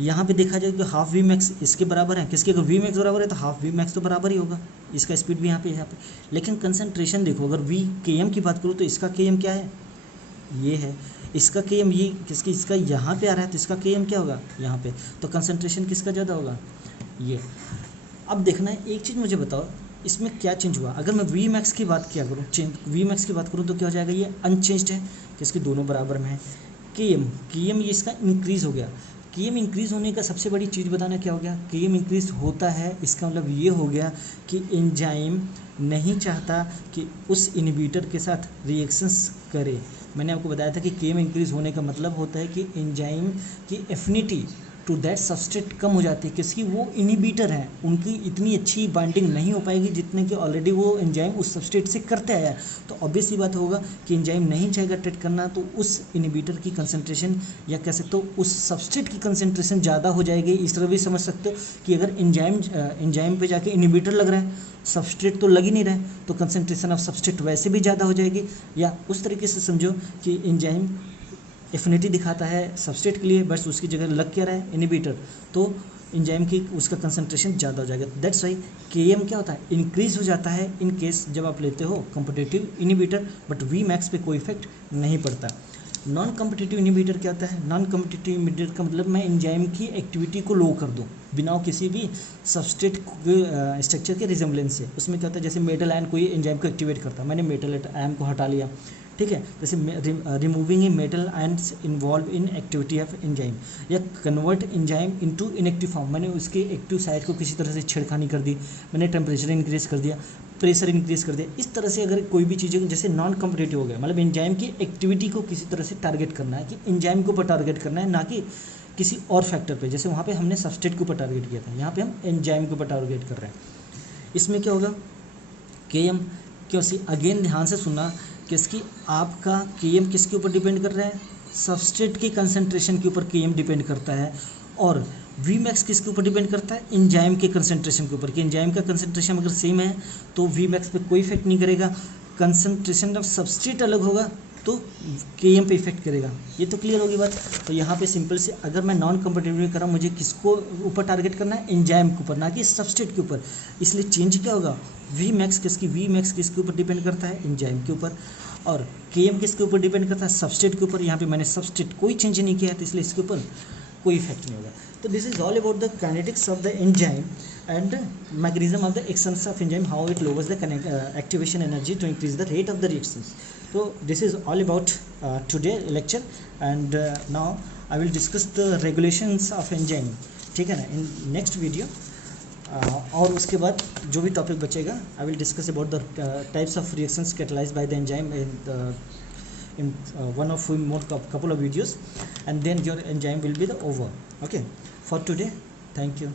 यहाँ पे देखा जाए कि हाफ Vmax इसके बराबर है, किसके, अगर Vmax बराबर है तो हाफ Vmax तो बराबर ही होगा, इसका स्पीड भी यहाँ पे। लेकिन कंसंट्रेशन देखो, अगर Km की बात करूँ तो इसका Km क्या है, ये है, इसका Km ये किसकी, इसका यहाँ पे आ रहा है, तो इसका Km क्या होगा यहाँ पे। तो कंसंट्रेशन किसका ज़्यादा होगा, ये। अब देखना है, एक चीज़ मुझे बताओ, इसमें क्या चेंज हुआ। अगर मैं Vmax की बात किया करूँ, Vmax की बात करूँ तो क्या हो जाएगा, ये अनचेंज्ड है, किसके दोनों बराबर में है। Km ये इसका इंक्रीज़ हो गया। Km इंक्रीज़ होने का सबसे बड़ी चीज़ बताना क्या हो गया, Km इंक्रीज़ होता है, इसका मतलब ये हो गया कि एंजाइम नहीं चाहता कि उस इनहिबिटर के साथ रिएक्शंस करे। मैंने आपको बताया था कि Km इंक्रीज़ होने का मतलब होता है कि एंजाइम की एफिनिटी टू दैट सबस्ट्रेट कम हो जाती है, किसकी, वो इनहिबिटर हैं, उनकी इतनी अच्छी बाइंडिंग नहीं हो पाएगी जितने कि ऑलरेडी वो एंजाइम उस सबस्ट्रेट से करते आया है। तो ऑब्वियस ही बात होगा कि एंजाइम नहीं चाहेगा ट्रीट करना, तो उस इनहिबिटर की कंसंट्रेशन, या कह सकते हो उस सबस्ट्रेट की कंसंट्रेशन ज़्यादा हो जाएगी। इस तरह भी समझ सकते हो कि अगर एंजाइम पे जाके इनहिबिटर लग रहा है, सबस्ट्रेट तो लग ही नहीं रहा है, तो कंसंट्रेशन ऑफ सबस्ट्रेट वैसे भी ज़्यादा हो जाएगी। या उस तरीके से समझो कि एंजाइम एफिनिटी दिखाता है सबस्ट्रेट के लिए, बस उसकी जगह लग क्या रहा है, इनहिबिटर, तो एंजाइम की उसका कंसंट्रेशन ज़्यादा हो जाएगा। दैट्स वाई Km क्या होता है, इंक्रीज हो जाता है इन केस जब आप लेते हो कॉम्पिटिटिव इनहिबिटर, बट Vmax पे कोई इफेक्ट नहीं पड़ता। नॉन कॉम्पिटिटिव इनहिबिटर क्या होता है, नॉन कॉम्पिटिटिव इनहिबिटर का मतलब मैं एंजाइम की एक्टिविटी को लो कर दूँ बिना किसी भी सबस्ट्रेट स्ट्रक्चर के रिजेम्बलेंस से। उसमें क्या होता है, जैसे मेटल आयन कोई एंजाइम को एक्टिवेट करता है, मैंने मेटल आयन को हटा लिया, ठीक है। जैसे removing a metal ions involve in activity of enzyme, या convert enzyme into inactive form, मैंने उसके एक्टिव साइड को किसी तरह से छेड़खानी कर दी, मैंने टेम्परेचर इंक्रीज कर दिया, प्रेशर इंक्रीज कर दिया। इस तरह से अगर कोई भी चीज़ें, जैसे नॉन कॉम्पिटिटिव हो गया, मतलब एंजाइम की एक्टिविटी को किसी तरह से टारगेट करना है, कि एंजाइम के ऊपर टारगेट करना है, ना कि किसी और फैक्टर पे। जैसे वहाँ पे हमने सबस्ट्रेट के ऊपर टारगेट किया था, यहाँ पे हम एंजाइम के ऊपर टारगेट कर रहे हैं। इसमें क्या होगा, Km क्यों सी, अगेन ध्यान से सुनना, किसकी, आपका Km किसके ऊपर डिपेंड कर रहा है, सबस्ट्रेट के कंसंट्रेशन के ऊपर Km डिपेंड करता है। और Vmax किसके ऊपर डिपेंड करता है, एंजाइम के कंसंट्रेशन के ऊपर, कि एंजाइम का कंसंट्रेशन अगर सेम है तो Vmax पे कोई इफेक्ट नहीं करेगा, कंसंट्रेशन ऑफ सबस्ट्रेट अलग होगा तो Km पे इफेक्ट करेगा। ये तो क्लियर होगी बात। तो यहाँ पे सिंपल से, अगर मैं नॉन कॉम्पिटिटिव कर रहा हूँ, मुझे किसको ऊपर टारगेट करना है, एंजाइम के ऊपर, ना कि सबस्ट्रेट के ऊपर। इसलिए चेंज क्या होगा, Vmax किसके ऊपर डिपेंड करता है, एंजाइम के ऊपर, और Km किसके ऊपर डिपेंड करता है, सबस्ट्रेट के ऊपर। यहाँ पे मैंने सबस्ट्रेट कोई चेंज नहीं किया है, तो इसलिए इसके ऊपर कोई इफेक्ट नहीं होगा। तो this is all about the kinetics of the enzyme and mechanism of the actions of enzyme, how it lowers the activation energy to increase the rate of the reactions. तो this is all about today lecture and now I will discuss the regulations of enzyme, ठीक है ना, in next video. और उसके बाद जो भी topic बचेगा आई will discuss about the types of reactions catalysed by the enzyme in one of more couple of videos, and then your enzyme will be the over. Okay, for today, thank you.